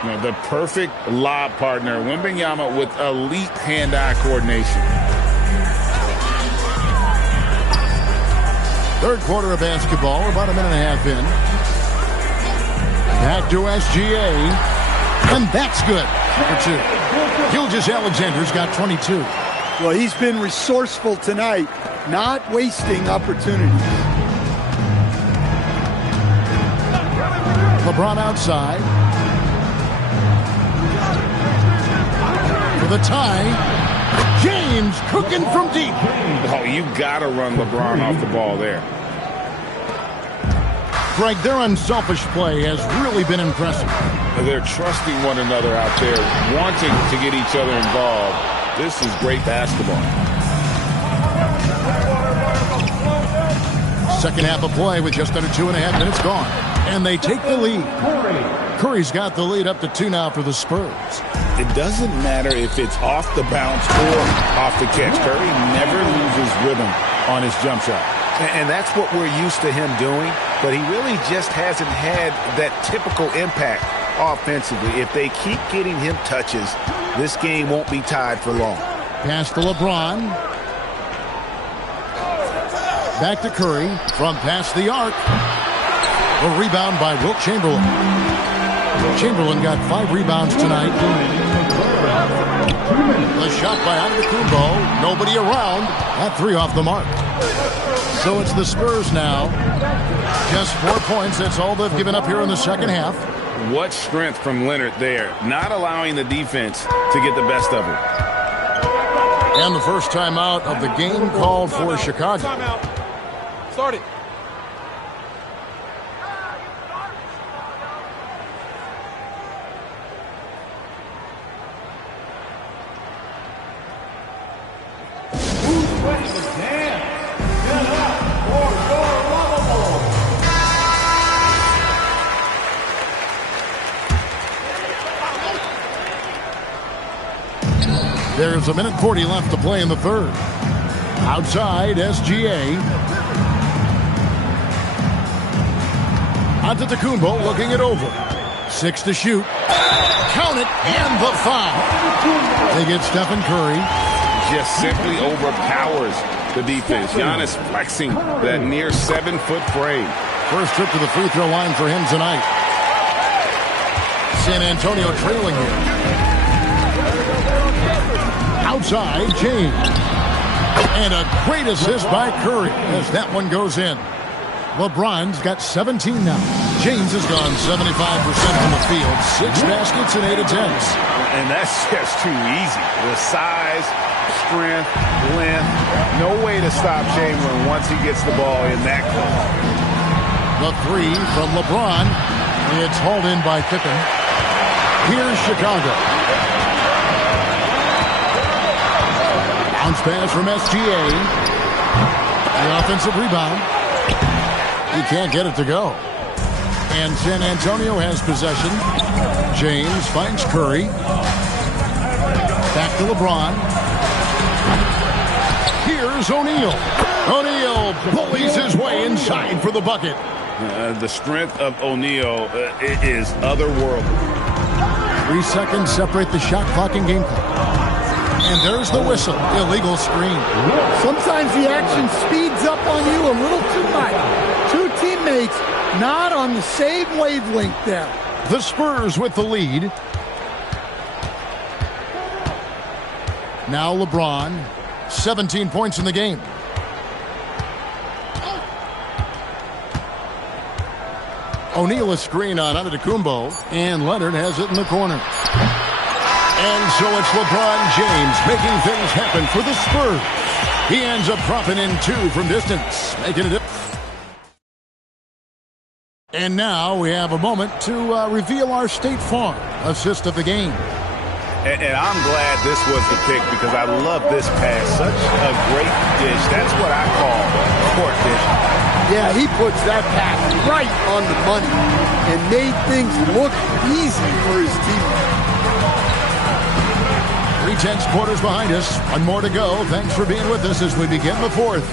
You know, the perfect lob partner. Wembanyama with elite hand-eye coordination. Third quarter of basketball. About a minute and a half in. Back to SGA. And that's good for 2. Gilgeous-Alexander's got 22. Well, he's been resourceful tonight, not wasting opportunities. LeBron outside. For the tie. James cooking from deep. Oh, you got to run LeBron off the ball there. Greg, their unselfish play has really been impressive. They're trusting one another out there, wanting to get each other involved. This is great basketball. Second half of play with just under 2.5 minutes gone. And they take the lead. Curry's got the lead up to 2 now for the Spurs. It doesn't matter if it's off the bounce or off the catch. Curry never loses rhythm on his jump shot. And that's what we're used to him doing, but he really just hasn't had that typical impact offensively. If they keep getting him touches, this game won't be tied for long. Pass to LeBron. Back to Curry from past the arc. A rebound by Wilt Chamberlain. Chamberlain got 5 rebounds tonight. The shot by Antetokounmpo. Nobody around. That 3 off the mark. So it's the Spurs now. Just 4 points. That's all they've given up here in the second half. What strength from Leonard there. Not allowing the defense to get the best of him. And the first timeout of the game called for Chicago. Timeout. Start it. Who's ready to dance? Get up for your lovable. There's 1:40 left to play in the third. Outside, SGA. Antetokounmpo looking it over. 6 to shoot. Count it, and the foul. They get Stephen Curry. Just simply overpowers the defense. Giannis flexing that near 7-foot frame. First trip to the free throw line for him tonight. San Antonio trailing here. Outside, James. And a great assist by Curry as that one goes in. LeBron's got 17 now. James has gone 75% from the field. 6 baskets and 8 attempts. And that's just too easy. The size, strength, length. No way to stop Chamberlain once he gets the ball in that close. The 3 from LeBron. It's hauled in by Pippen. Here's Chicago. Bounce pass from SGA. The offensive rebound. He can't get it to go. And San Antonio has possession. James finds Curry. Back to LeBron. Here's O'Neal. O'Neal bullies his way inside for the bucket. The strength of O'Neal is otherworldly. 3 seconds separate the shot clock and game clock. And there's the whistle. Illegal screen. Sometimes the action speeds up on you a little too much. 2 teammates not on the same wavelength there. The Spurs with the lead. Now LeBron. 17 points in the game. O'Neal a screen on Antetokounmpo. And Leonard has it in the corner. And so it's LeBron James making things happen for the Spurs. He ends up dropping in 2 from distance, making it. And now we have a moment to reveal our State Farm assist of the game. And I'm glad this was the pick because I love this pass. Such a great dish. That's what I call court vision. Yeah, he puts that pass right on the money and made things look easy for his team. 3/10 quarters behind us. 1 more to go. Thanks for being with us as we begin the fourth.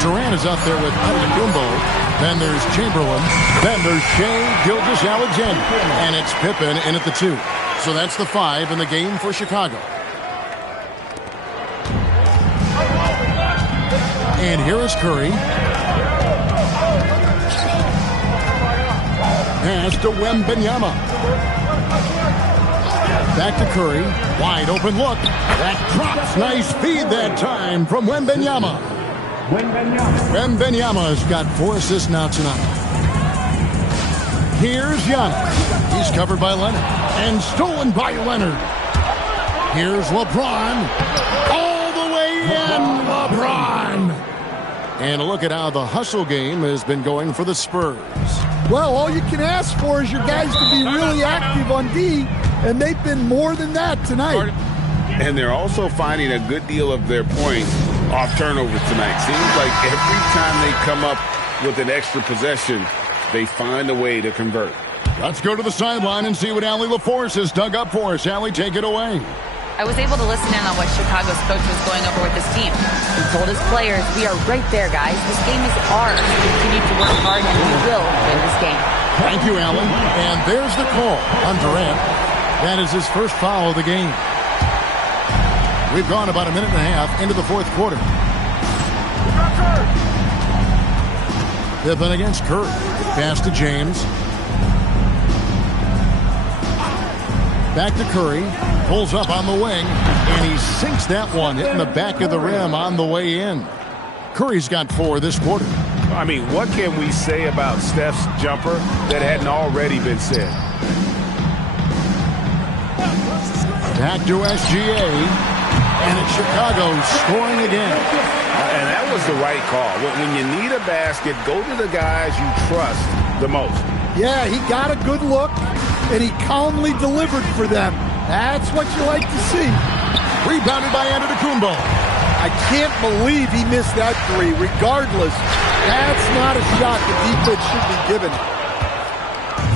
Durant is out there with Antetokounmpo. Then there's Chamberlain. Then there's Shai Gilgeous-Alexander. And it's Pippen in at the 2. So that's the 5 in the game for Chicago. And here is Curry. Pass to Wembanyama. Back to Curry. Wide open look. That drops. Nice feed that time from Wembanyama. Wembanyama's got 4 assists now tonight. Here's Giannis. He's covered by Leonard. And stolen by Leonard. Here's LeBron. All the way in. LeBron. And a look at how the hustle game has been going for the Spurs. Well, all you can ask for is your guys to be really active on D, and they've been more than that tonight. And they're also finding a good deal of their points off turnovers tonight. Seems like every time they come up with an extra possession, they find a way to convert. Let's go to the sideline and see what Allie LaForce has dug up for us. Allie, take it away. I was able to listen in on what Chicago's coach was going over with his team. He told his players, we are right there, guys. This game is ours. We continue to work hard, and we will win this game. Thank you, Allen. And there's the call on Durant. That is his first foul of the game. We've gone about 1.5 minutes into the fourth quarter. Pippen against Curry. Pass to James. back to Curry. Pulls up on the wing, and he sinks that one, hitting the back of the rim on the way in. Curry's got 4 this quarter. I mean, what can we say about Steph's jumper that hadn't already been said? Back to SGA, and it's Chicago scoring again. And that was the right call. When you need a basket, go to the guys you trust the most. Yeah, he got a good look, and he calmly delivered for them. That's what you like to see. Rebounded by Antetokounmpo. I can't believe he missed that 3. Regardless, that's not a shot the defense should be given.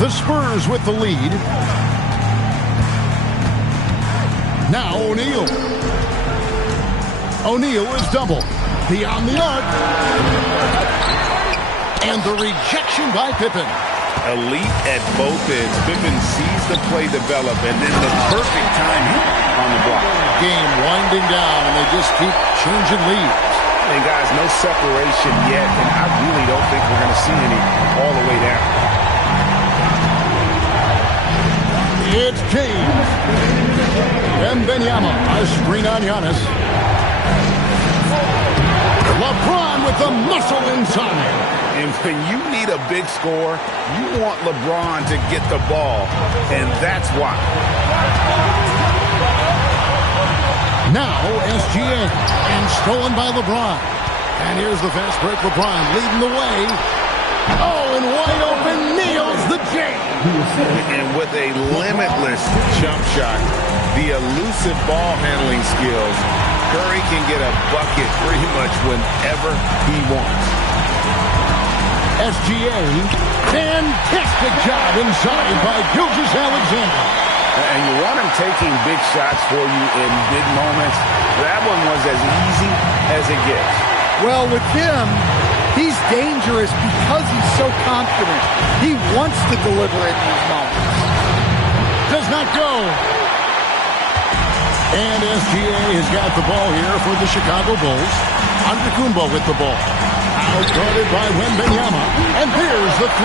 The Spurs with the lead. Now O'Neal. O'Neal is double. Beyond the arc. And the rejection by Pippen. Elite at both ends. Pippen sees the play develop, and then the perfect timing on the block. Game winding down, and they just keep changing leads. And guys, no separation yet, and I really don't think we're going to see any all the way down. It's James. Wembanyama, a screen on Giannis. LeBron with the muscle inside. And when you need a big score, you want LeBron to get the ball, and that's why. Now SGA, and stolen by LeBron. And here's the fast break. LeBron leading the way. Oh, and wide open, nails the J. And with a limitless jump shot, the elusive ball handling skills, Curry can get a bucket pretty much whenever he wants. SGA, fantastic job inside by Gilgeous-Alexander. And you want him taking big shots for you in big moments. That one was as easy as it gets. Well, with him, he's dangerous because he's so confident. He wants to deliver in these moments. Does not go. And SGA has got the ball here for the Chicago Bulls. Antetokounmpo with the ball. Outguarded by Wembanyama. And there's the 3.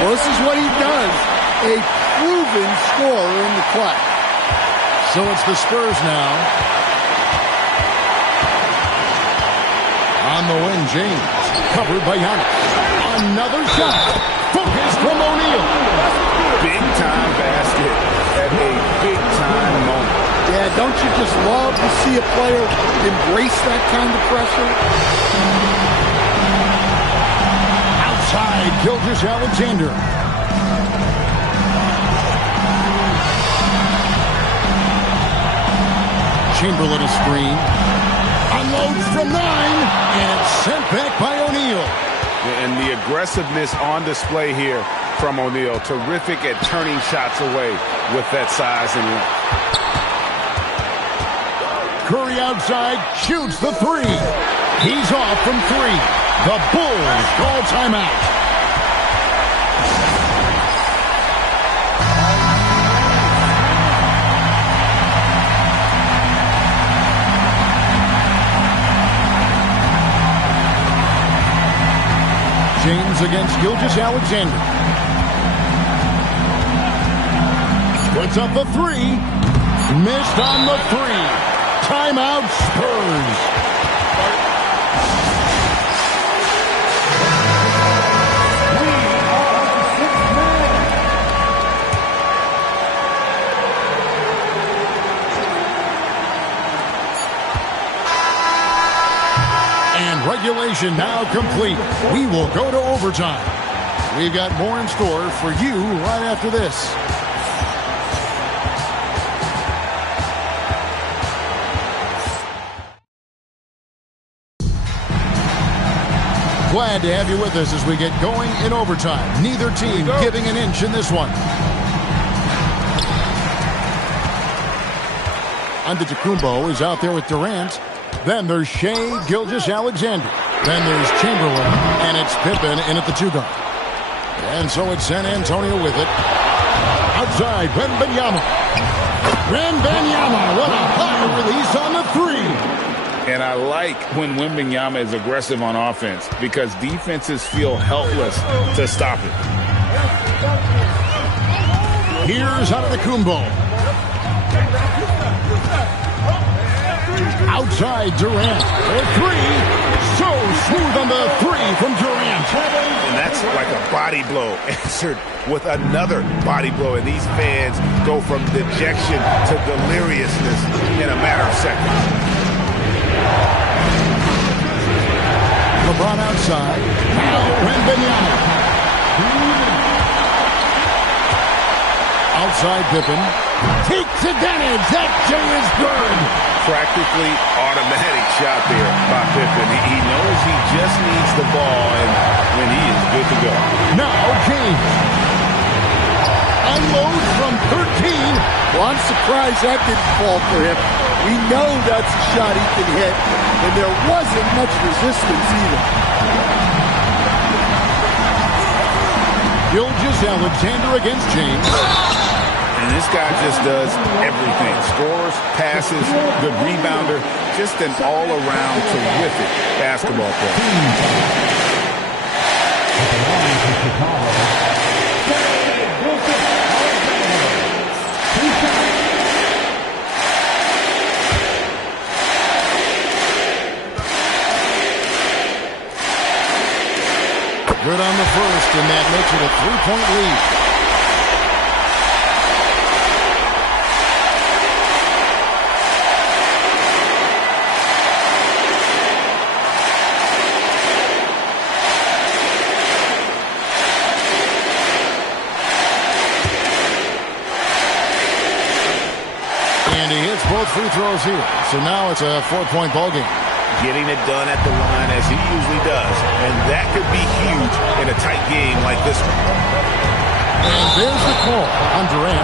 Well, this is what he does. A proven scorer in the clutch. So it's the Spurs now. On the wing, James. Covered by Giannis. Another shot. Focused from O'Neal. Big-time basket at a big-time moment. Yeah, don't you just love to see a player embrace that kind of pressure? Outside, Gilgeous-Alexander. Chamberlain a screen. Unloads from 9. And it's sent back by O'Neal. And the aggressiveness on display here from O'Neal. Terrific at turning shots away with that size and length. Curry outside, shoots the 3. He's off from 3. The Bulls call timeout. James against Gilgeous-Alexander. Puts up the 3. Missed on the 3. Timeout Spurs. And regulation now complete. We will go to overtime. We've got more in store for you right after this. Glad to have you with us as we get going in overtime. Neither team giving an inch in this one. Antetokounmpo is out there with Durant. Then there's Shai Gilgeous-Alexander. Then there's Chamberlain. And it's Pippen in at the 2 guard. And so it's San Antonio with it. Outside, Wembanyama. Wembanyama, what a high release on the 3. And I like when Wembanyama is aggressive on offense because defenses feel helpless to stop it. Here's Antetokounmpo. Outside Durant. For three. So smooth on the three from Durant. And that's like a body blow answered with another body blow. And these fans go from dejection to deliriousness in a matter of seconds. LeBron outside. Now Wembanyama. Outside Pippen. Takes advantage. That J is good. Practically automatic shot there by Pippen. He knows he just needs the ball, and when he is good to go. Now James. Unloads from 13. Well, I'm surprised that didn't fall for him. We know that's a shot he can hit, and there wasn't much resistance either. Gilgeous-Alexander against James. And this guy just does everything. Scores, passes, good rebounder. Just an all-around terrific basketball player. Good on the first, and that makes it a three-point lead. And he hits both free throws here. So now it's a 4-point ball game. Getting it done at the line as he usually does. And that could be huge in a tight game like this one. And there's the call on Durant.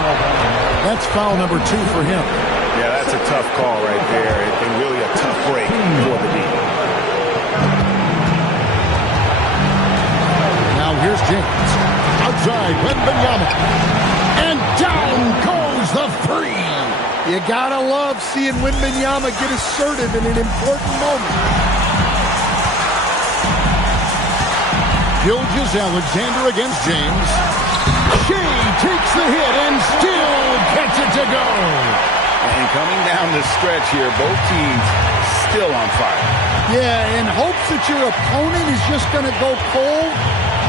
That's foul number 2 for him. Yeah, that's a tough call right there. And really a tough break for the D. Now here's James. Outside, Wembanyama. And down goes the three. You gotta love seeing Wembanyama get assertive in an important moment. Gilgeous-Alexander against James. Shea takes the hit and still gets it to go. And coming down the stretch here, both teams still on fire. Yeah, in hopes that your opponent is just going to go cold.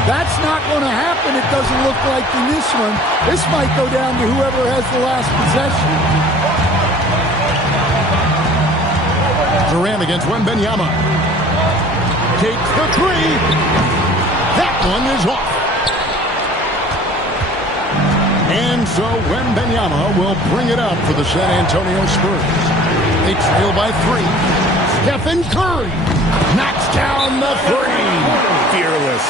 That's not going to happen, it doesn't look like in this one. This might go down to whoever has the last possession. Durant against Wembanyama. Takes the three. That one is off. And so Wembanyama will bring it up for the San Antonio Spurs. They trail by 3. Stephen Curry knocks down the three. Fearless.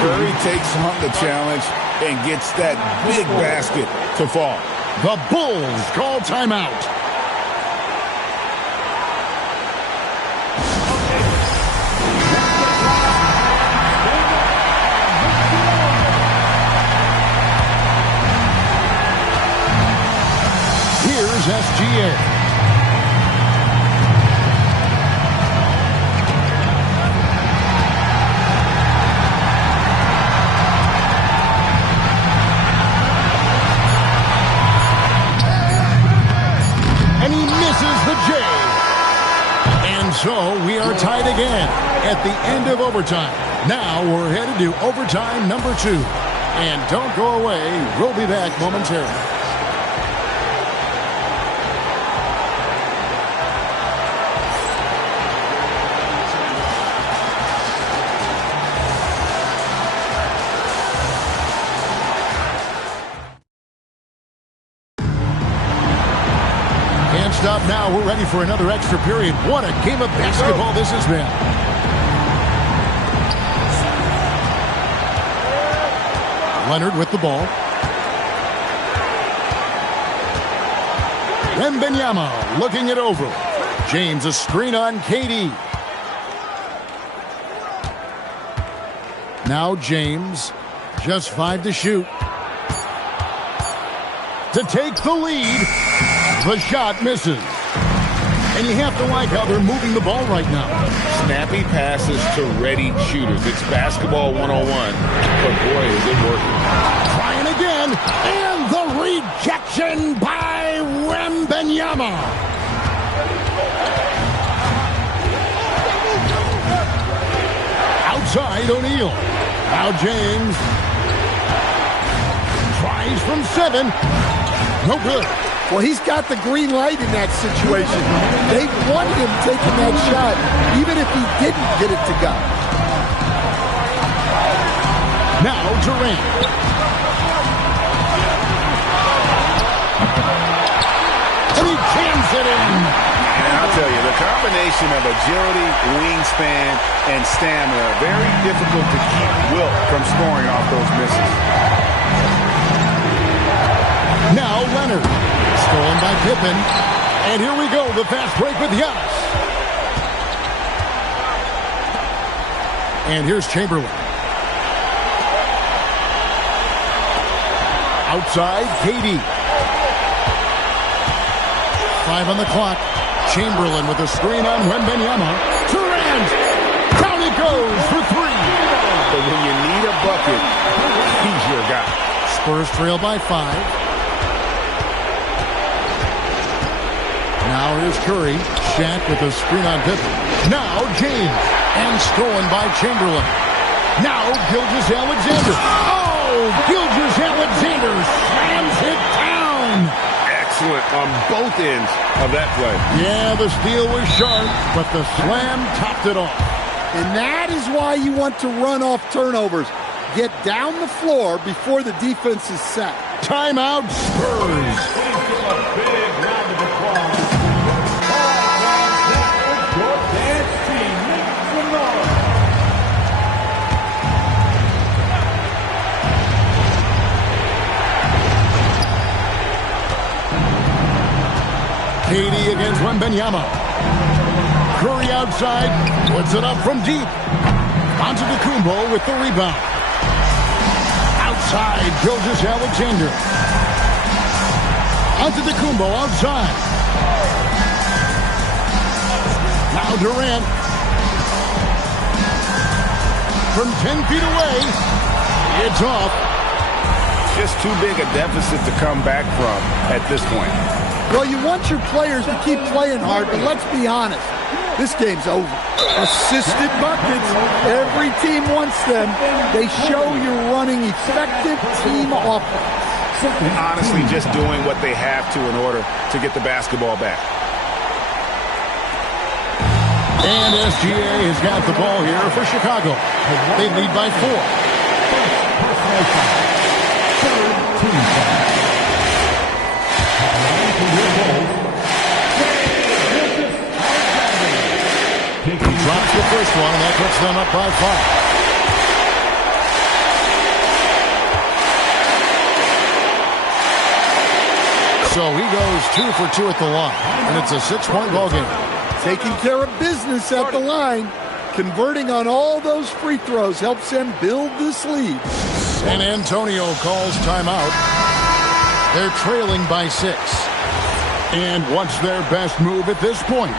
Curry takes on the challenge and gets that big basket to fall. The Bulls call timeout. Here's SGA. So we are tied again at the end of overtime. Now we're headed to overtime number 2. And don't go away. We'll be back momentarily. Stop now. We're ready for another extra period. What a game of basketball this has been. Leonard with the ball. Wembanyama looking it over. James a screen on KD. Now James. Just 5 to shoot. To take the lead. The shot misses. And you have to like how they're moving the ball right now. Snappy passes to ready shooters. It's basketball 101. But boy, is it working. Trying again. And the rejection by Wembanyama. Outside O'Neal. Now James. Tries from 7. No good. Well, he's got the green light in that situation. They want him taking that shot, even if he didn't get it to go. Now Durant. And he jams it in. And I'll tell you, the combination of agility, wingspan, and stamina, very difficult to keep Wilt from scoring off those misses. Now Leonard. Stolen by Pippen. And here we go, the fast break with Giannis. And here's Chamberlain. Outside, KD. 5 on the clock. Chamberlain with a screen on Wembanyama. Durant! Down he goes for 3. But when you need a bucket, he's your guy. Spurs trail by 5. Now here's Curry. Shaq with a screen on Pippen. Now James. And stolen by Chamberlain. Now Gilgeous-Alexander. Oh! Gilgeous-Alexander slams it down. Excellent on both ends of that play. Yeah, the steal was sharp, but the slam topped it off. And that is why you want to run off turnovers. Get down the floor before the defense is set. Timeout, Spurs. KD against Wembanyama. Curry outside, puts it up from deep. Antetokounmpo with the rebound. Outside, Gilgeous-Alexander. Antetokounmpo outside. Now Durant. From 10 feet away, it's off. Just too big a deficit to come back from at this point. Well, you want your players to keep playing hard, but let's be honest. This game's over. Assisted buckets. Every team wants them. They show you're running effective team offense. Honestly, just doing what they have to in order to get the basketball back. And SGA has got the ball here for Chicago. They lead by 4. He drops the first one, and that puts them up by 5. So he goes 2 for 2 at the line, and it's a 6-point ball game. Taking care of business at the line. Converting on all those free throws helps them build this lead. San Antonio calls timeout. They're trailing by 6. And what's their best move at this point?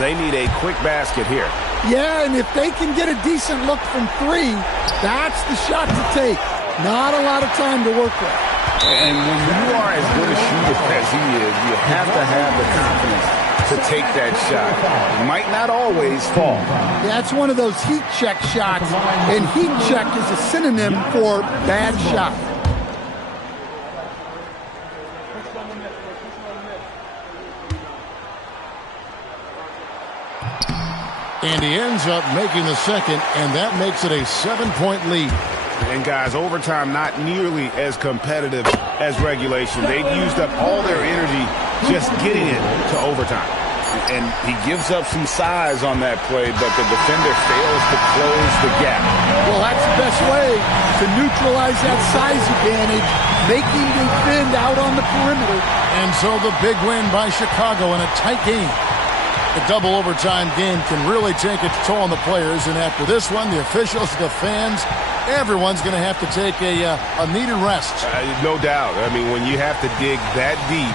They need a quick basket here. Yeah, and if they can get a decent look from 3, that's the shot to take. Not a lot of time to work with. And when you are as good a shooter as he is, you have to have the confidence to take that shot. It might not always fall. Yeah, it's one of those heat check shots, and heat check is a synonym for bad shot. And he ends up making the second, and that makes it a 7-point lead. And guys, overtime not nearly as competitive as regulation. They've used up all their energy just getting it to overtime. And he gives up some size on that play, but the defender fails to close the gap. Well, that's the best way to neutralize that size advantage, making defend out on the perimeter. And so the big win by Chicago in a tight game. The double overtime game can really take its toll on the players, and after this one, the officials, the fans, everyone's going to have to take a needed rest. No doubt. I mean, when you have to dig that deep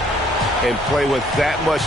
and play with that much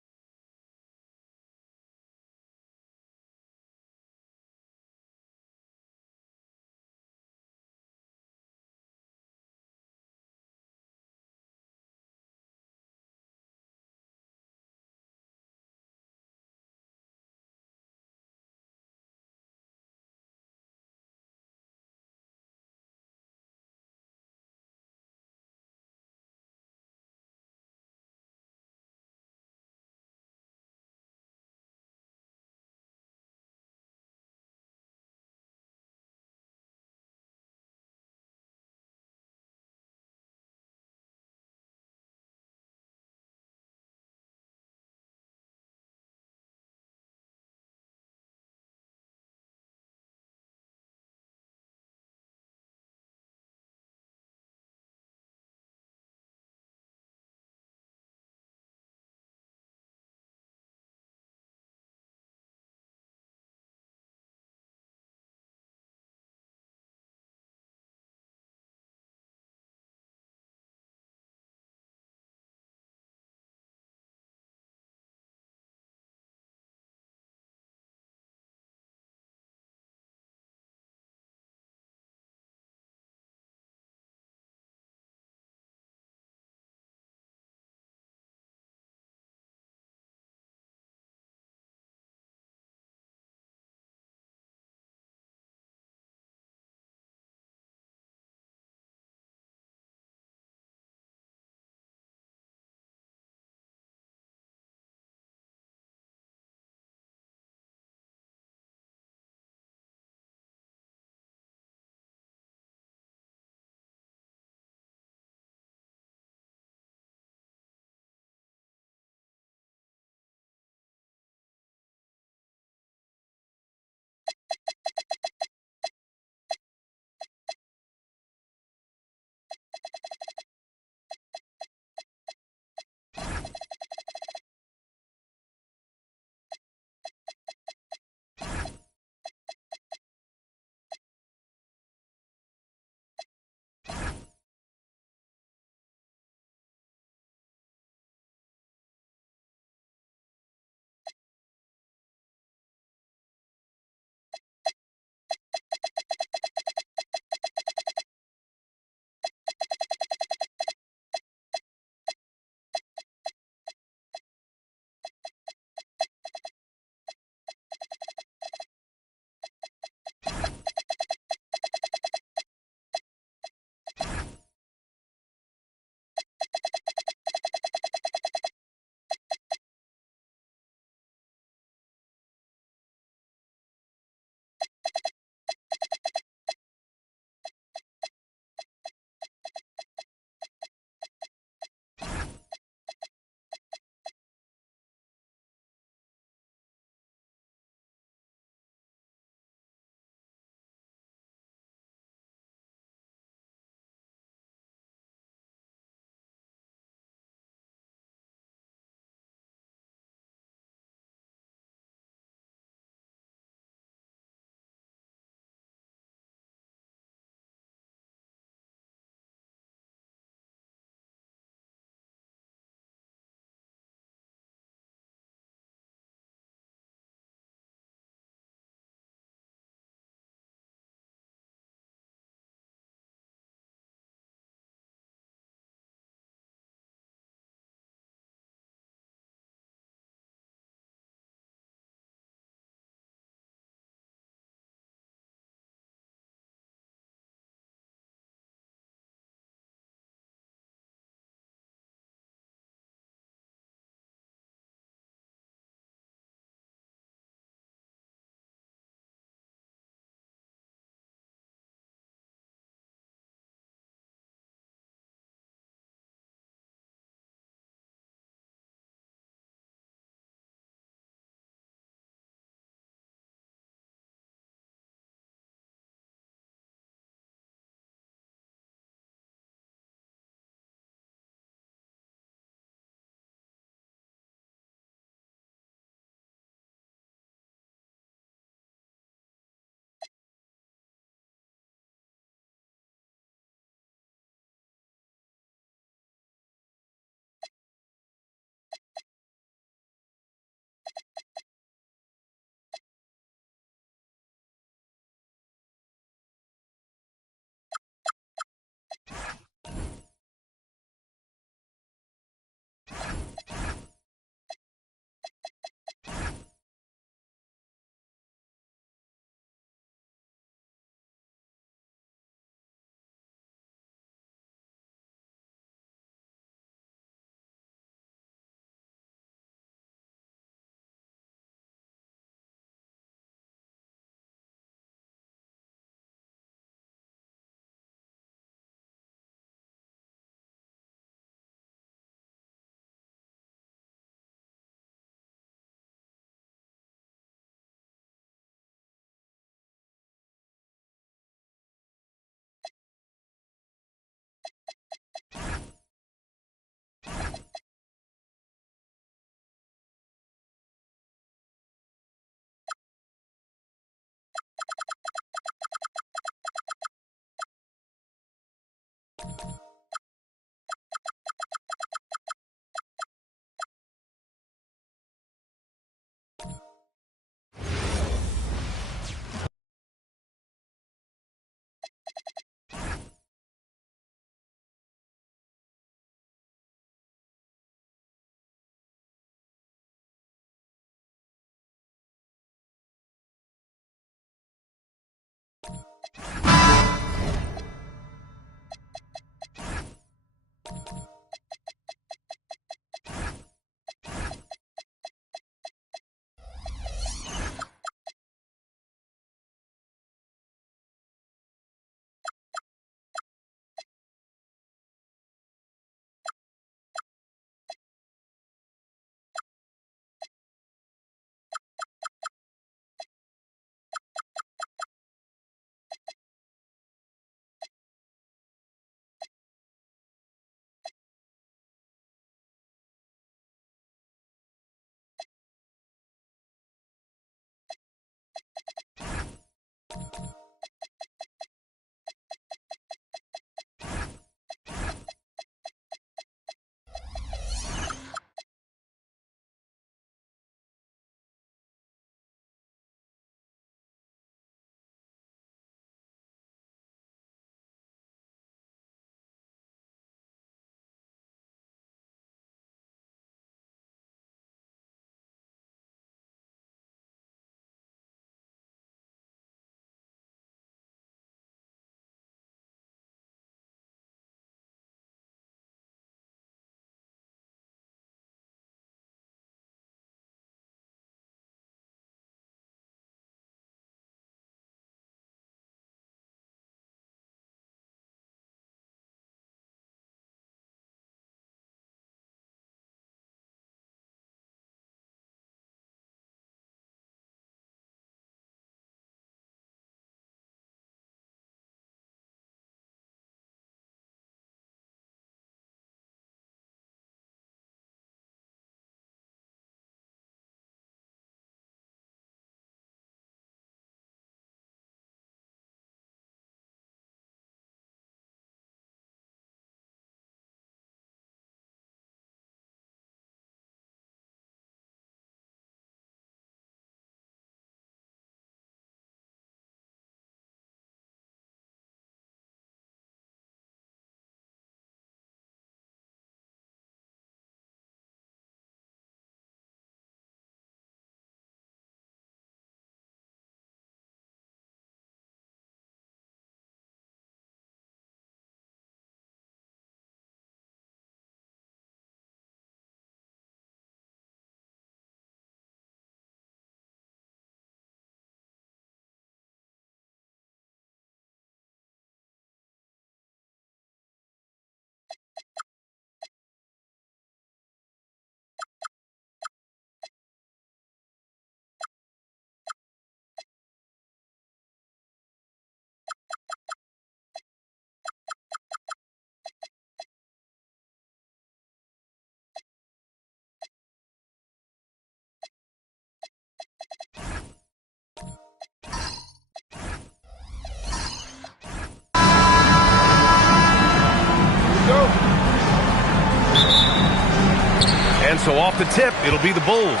And so off the tip, it'll be the Bulls.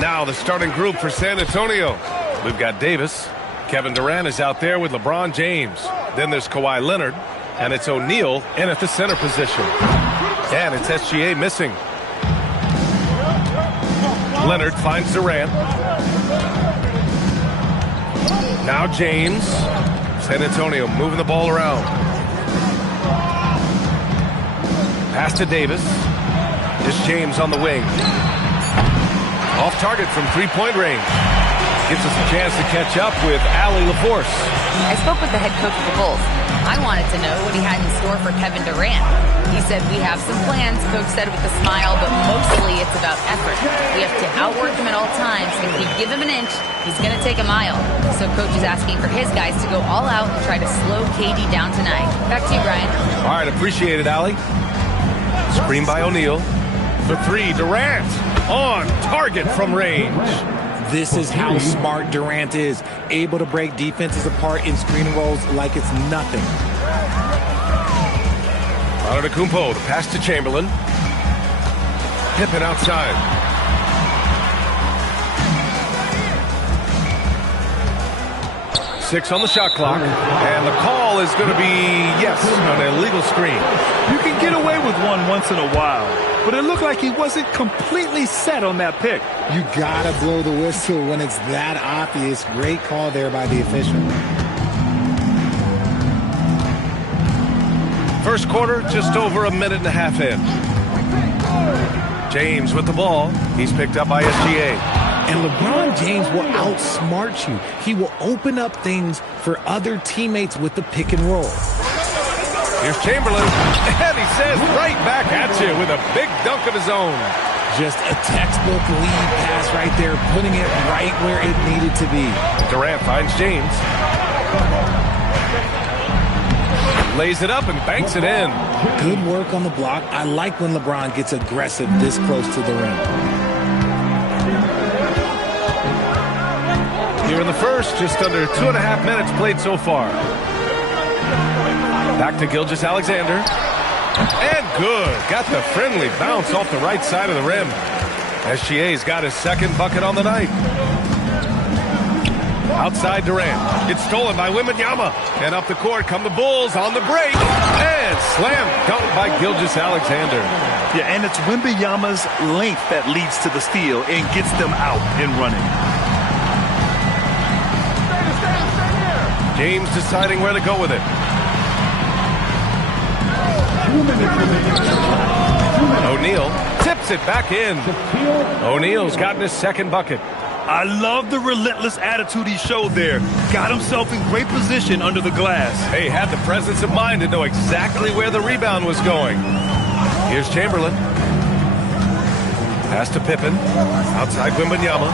Now the starting group for San Antonio. We've got Davis. Kevin Durant is out there with LeBron James. Then there's Kawhi Leonard. And it's O'Neal in at the center position. And it's SGA missing. Leonard finds Durant. Now James. San Antonio moving the ball around. Pass to Davis. It's James on the wing. Off target from three-point range. Gives us a chance to catch up with Allie LaForce. I spoke with the head coach of the Bulls. I wanted to know what he had in store for Kevin Durant. He said, we have some plans, Coach said with a smile, but mostly it's about effort. We have to outwork him at all times, and if we give him an inch, he's going to take a mile. So Coach is asking for his guys to go all out and try to slow KD down tonight. Back to you, Brian. All right, appreciate it, Allie. Screen by O'Neal. For three, Durant on target from range. This is how smart Durant is, able to break defenses apart in screen rolls like it's nothing. Antetokounmpo, the pass to Chamberlain. Pippen outside. Six on the shot clock, and the call is going to be, yes, an illegal screen. You can get away with one once in a while, but it looked like he wasn't completely set on that pick. You gotta blow the whistle when it's that obvious. Great call there by the official. First quarter, just over a minute and a half in. James with the ball. He's picked up by SGA. And LeBron James will outsmart you. He will open up things for other teammates with the pick and roll. Here's Chamberlain, and he says right back at you with a big dunk of his own. Just a textbook lead pass right there, putting it right where it needed to be. Durant finds James. Lays it up and banks it in. Good work on the block. I like when LeBron gets aggressive this close to the rim. Here in the first, just under 2.5 minutes played so far. Back to Gilgeous-Alexander. And good. Got the friendly bounce off the right side of the rim. SGA's got his second bucket on the night. Outside Durant. It's stolen by Wembanyama. And up the court come the Bulls on the break. And slam dunk by Gilgeous-Alexander. Yeah, and it's Wembanyama's length that leads to the steal and gets them out and running. James deciding where to go with it. O'Neal tips it back in. O'Neal's gotten his second bucket. I love the relentless attitude he showed there. Got himself in great position under the glass. He had the presence of mind to know exactly where the rebound was going. Here's Chamberlain. Pass to Pippen. Outside Wembanyama.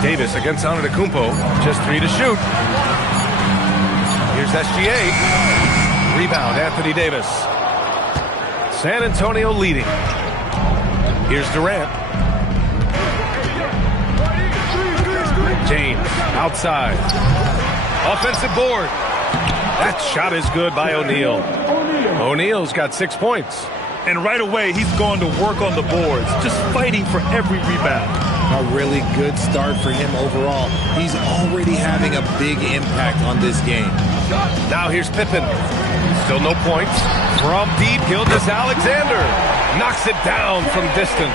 Davis against Antetokounmpo. Just 3 to shoot. Here's SGA. Rebound, Anthony Davis. San Antonio leading. Here's Durant. James outside. Offensive board. That shot is good by O'Neal. O'Neal's got 6 points. And right away, he's gone to work on the boards, just fighting for every rebound. A really good start for him overall. He's already having a big impact on this game. Now here's Pippen. Still no points. From deep, Gilgeous-Alexander knocks it down from distance.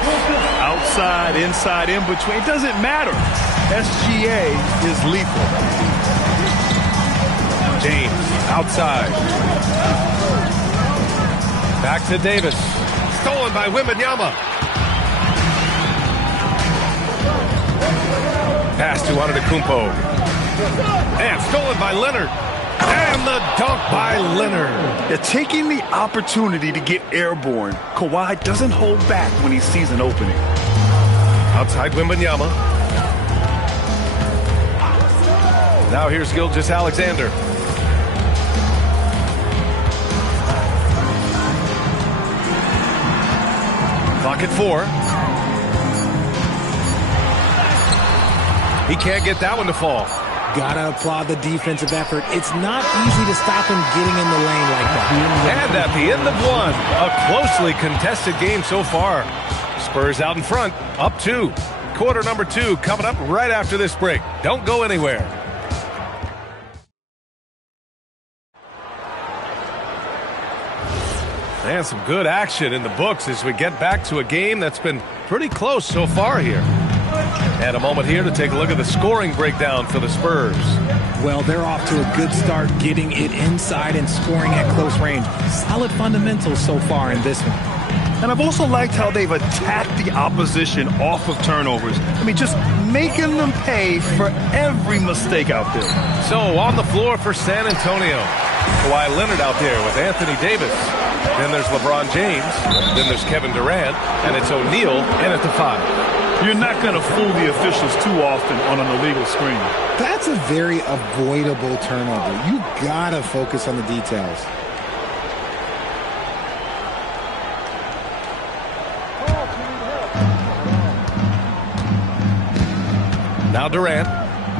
Outside, inside, in between, doesn't matter. SGA is lethal. James outside. Back to Davis. Stolen by Wembanyama. Pass to Antetokounmpo. And stolen by Leonard. And the dunk by Leonard. Yeah, taking the opportunity to get airborne. Kawhi doesn't hold back when he sees an opening. Outside Wembanyama. Now here's Gilgeous-Alexander. Clock at 4. He can't get that one to fall. Gotta applaud the defensive effort. It's not easy to stop him getting in the lane like that. And at the end of one, a closely contested game so far. Spurs out in front, up 2. Quarter number 2 coming up right after this break. Don't go anywhere. And some good action in the books as we get back to a game that's been pretty close so far here. And a moment here to take a look at the scoring breakdown for the Spurs. Well, they're off to a good start getting it inside and scoring at close range. Solid fundamentals so far in this one. And I've also liked how they've attacked the opposition off of turnovers. I mean, just making them pay for every mistake out there. So on the floor for San Antonio. Kawhi Leonard out there with Anthony Davis. Then there's LeBron James. Then there's Kevin Durant. And it's O'Neal in at the 5. You're not going to fool the officials too often on an illegal screen. That's a very avoidable turnover. You gotta focus on the details. Now Durant.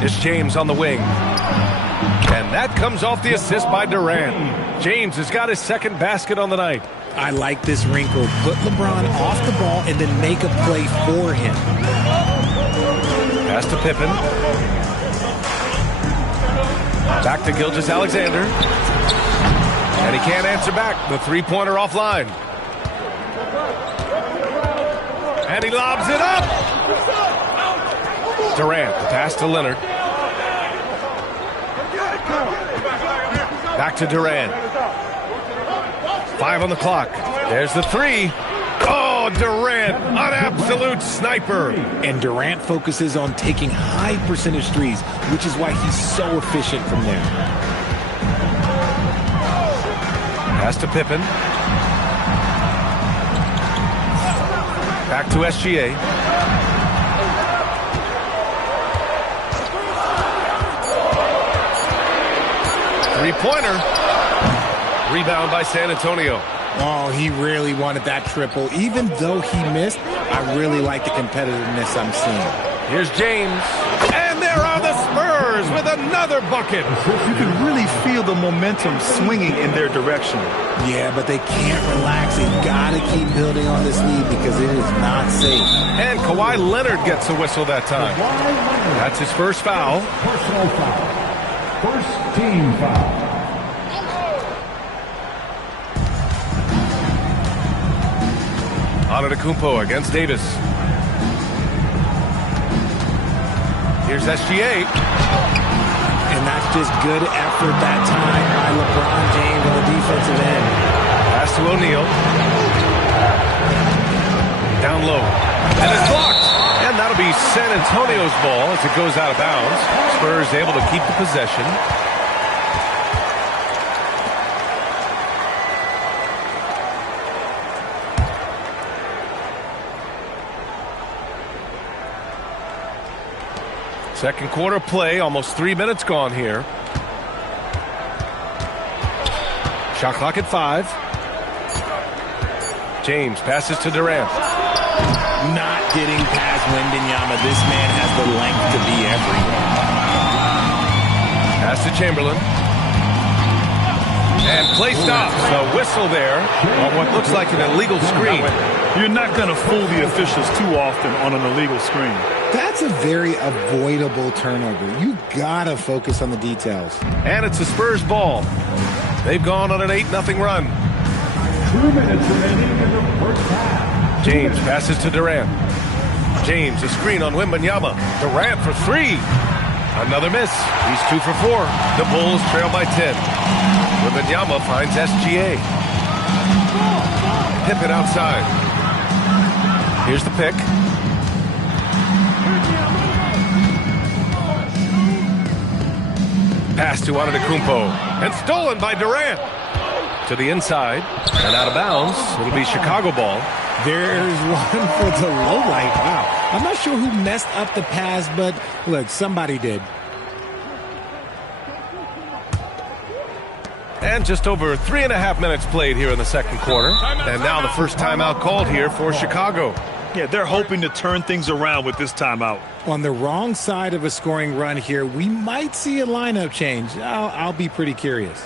It's James on the wing. And that comes off the assist by Durant. James has got his second basket on the night. I like this wrinkle. Put LeBron off the ball and then make a play for him. Pass to Pippen. Back to Gilgeous-Alexander. And he can't answer back. The three-pointer offline. And he lobs it up. Durant, the pass to Leonard. Back to Durant. 5 on the clock. There's the 3. Oh, Durant, an absolute sniper. And Durant focuses on taking high percentage threes, which is why he's so efficient from there. Pass to Pippen. Back to SGA. Three-pointer. Rebound by San Antonio. Oh, he really wanted that triple. Even though he missed, I really like the competitiveness I'm seeing. Here's James. And there are the Spurs with another bucket. You can really feel the momentum swinging in their direction. Yeah, but they can't relax. They've got to keep building on this lead because it is not safe. And Kawhi Leonard gets a whistle that time. That's his first foul. Personal foul. First team foul. Antetokounmpo against Davis. Here's SGA. And that's just good effort that time by LeBron James on the defensive end. Pass to O'Neal. Down low. And it's blocked. And that'll be San Antonio's ball as it goes out of bounds. Spurs able to keep the possession. Second quarter play, almost 3 minutes gone here. Shot clock at 5. James passes to Durant. Not getting past Wembanyama. This man has the length to be everywhere. Pass to Chamberlain. And play stops. A whistle there on what looks like an illegal screen. You're not going to fool the officials too often on an illegal screen. That's a very avoidable turnover. You gotta focus on the details. And it's the Spurs ball. They've gone on an 8-0 run. 2 minutes remaining in the first half. James passes to Durant. James, a screen on Wembanyama. Durant for 3. Another miss. He's 2 for 4. The Bulls trail by 10. Wembanyama finds SGA. Pippen outside. Here's the pick. Pass to Antetokounmpo. And stolen by Durant. To the inside. And out of bounds. It'll be Chicago ball. There's one for the low light. Wow. I'm not sure who messed up the pass, but look, somebody did. And just over 3.5 minutes played here in the second quarter. And now the first timeout called here for Chicago. Yeah, they're hoping to turn things around with this timeout. On the wrong side of a scoring run here, we might see a lineup change. I'll be pretty curious.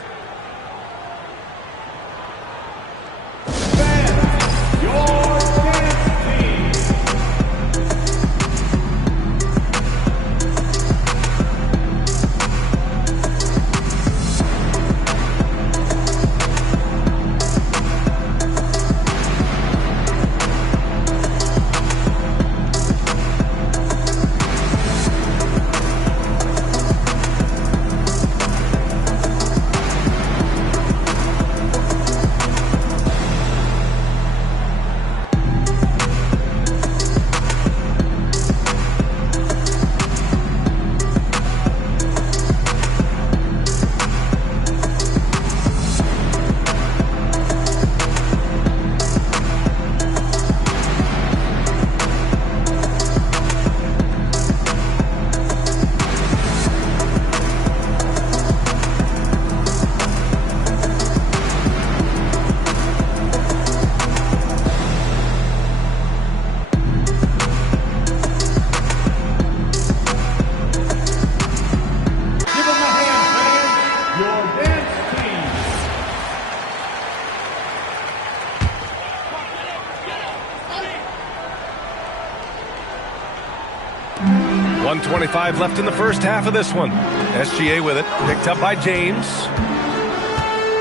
.25 left in the first half of this one. SGA with it. Picked up by James.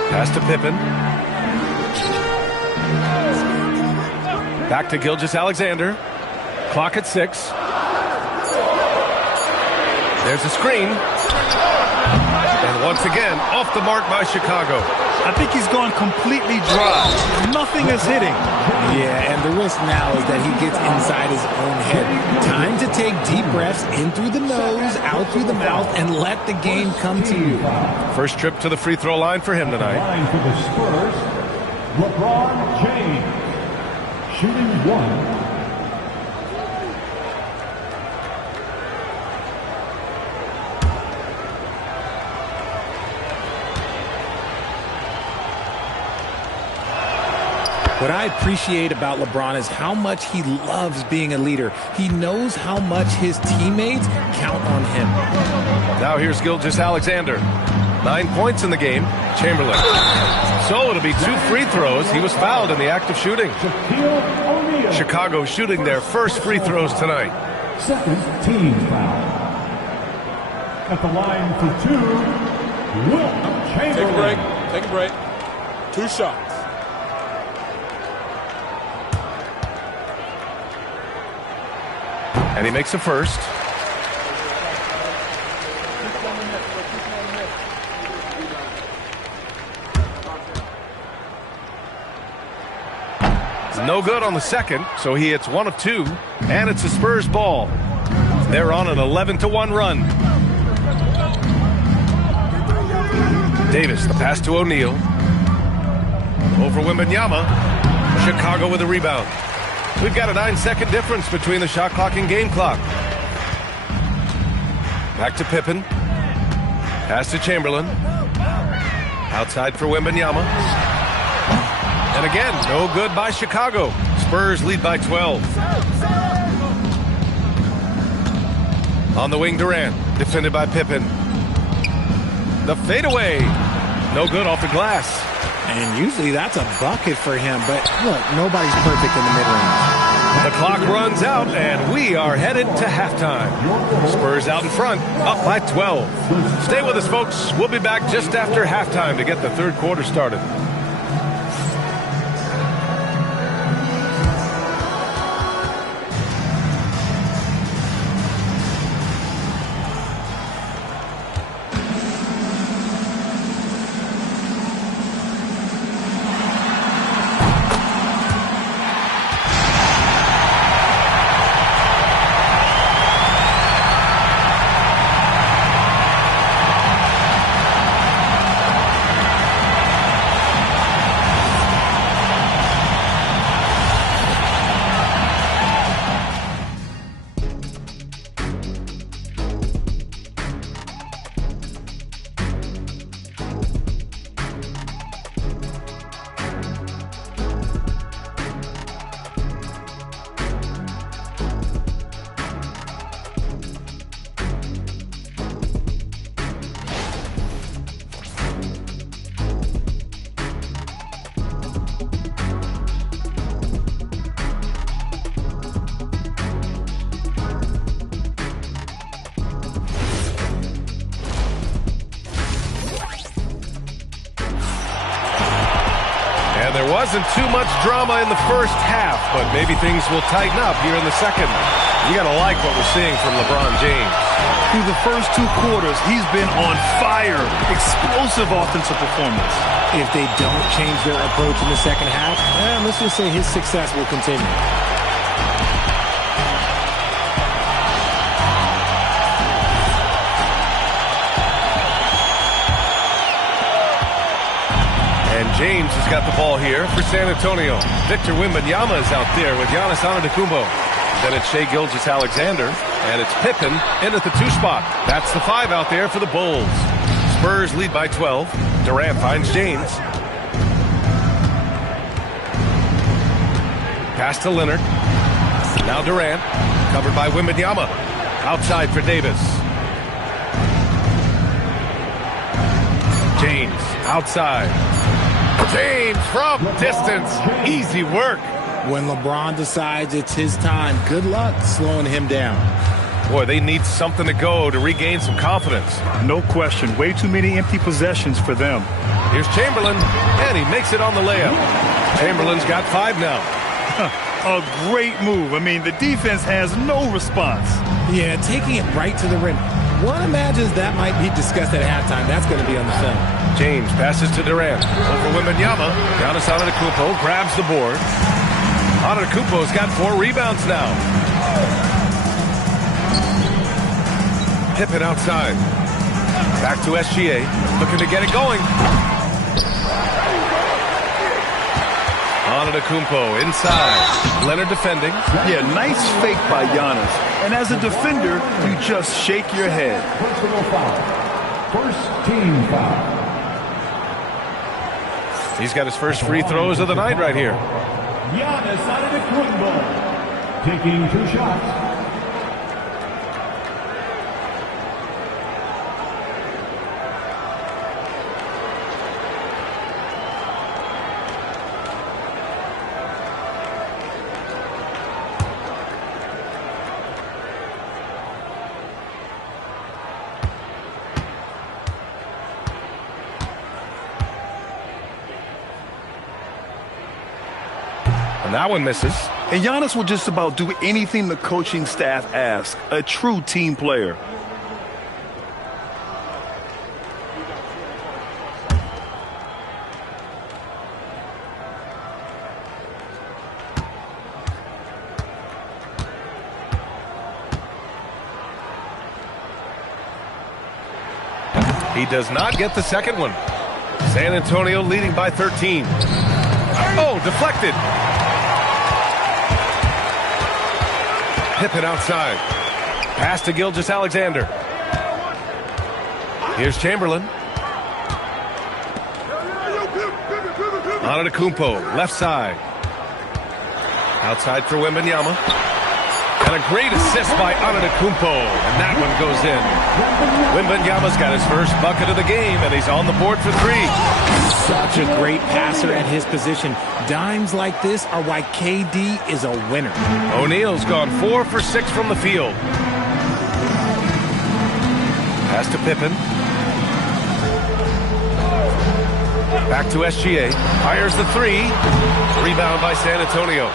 Pass to Pippen. Back to Gilgeous-Alexander. Clock at 6. There's a screen. And And once again, off the mark by Chicago. I think he's gone completely dry. Nothing is hitting. Yeah, and the risk now is that he gets inside his own head. Time to take deep breaths in through the nose, out through the mouth, and let the game come to you. First trip to the free throw line for him tonight. Line for the Spurs, LeBron James, shooting 1. What I appreciate about LeBron is how much he loves being a leader. He knows how much his teammates count on him. Now here's Gilgeous-Alexander. 9 points in the game. Chamberlain. So it'll be 2 free throws. He was fouled in the act of shooting. Chicago shooting their first free throws tonight. Second team foul. At the line for 2, Wilt Chamberlain. Take a break. 2 shots. And he makes a first. No good on the second, so he hits 1 of 2, and it's the Spurs ball. They're on an 11-1 run. Davis, the pass to O'Neal. Over Wembanyama. Chicago with a rebound. We've got a 9-second difference between the shot clock and game clock. Back to Pippen. Pass to Chamberlain. Outside for Wembanyama. And again, no good by Chicago. Spurs lead by 12. On the wing, Durant. Defended by Pippen. The fadeaway. No good off the glass. And usually that's a bucket for him, but look, nobody's perfect in the mid-range. The clock runs out, and we are headed to halftime. Spurs out in front, up by 12. Stay with us, folks. We'll be back just after halftime to get the third quarter started. There wasn't too much drama in the first half, but maybe things will tighten up here in the second. You got to like what we're seeing from LeBron James. Through the first 2 quarters, he's been on fire. Explosive offensive performance. If they don't change their approach in the second half, let's just say his success will continue. James has got the ball here for San Antonio. Victor Wembanyama is out there with Giannis Antetokounmpo. Then it's Shai Gilgeous-Alexander, and it's Pippen in at the 2 spot. That's the 5 out there for the Bulls. Spurs lead by 12. Durant finds James. Pass to Leonard. Now Durant, covered by Wembanyama. Outside for Davis. James, outside. James from distance. Easy work. When LeBron decides it's his time, good luck slowing him down. Boy, they need something to go to regain some confidence. No question. Way too many empty possessions for them. Here's Chamberlain, and he makes it on the layup. Chamberlain's got 5 now. A great move. I mean, the defense has no response. Yeah, taking it right to the rim. One imagines that might be discussed at halftime. That's going to be on the film. James passes to Durant. Over Wembanyama. Giannis Antetokounmpo grabs the board. Antetokounmpo's got 4 rebounds now. Pippen outside. Back to SGA. Looking to get it going. Antetokounmpo inside. Leonard defending. Yeah, nice fake by Giannis. And as a defender, you just shake your head. Personal foul. First team foul. He's got his first free throws of the night right here. Giannis Antetokounmpo taking 2 shots. That one misses. And Giannis will just about do anything the coaching staff asks. A true team player. He does not get the second one. San Antonio leading by 13. Oh, deflected. Pippen outside. Pass to Gilgeous-Alexander. Here's Chamberlain. Antetokounmpo, left side. Outside for Wembanyama. And a great assist by Antetokounmpo. And that one goes in. Wembanyama's got his first bucket of the game, and he's on the board for 3. Such a great passer at his position. Dimes like this are why KD is a winner. O'Neal's gone 4 for 6 from the field. Pass to Pippen. Back to SGA. Fires the 3. Rebound by San Antonio.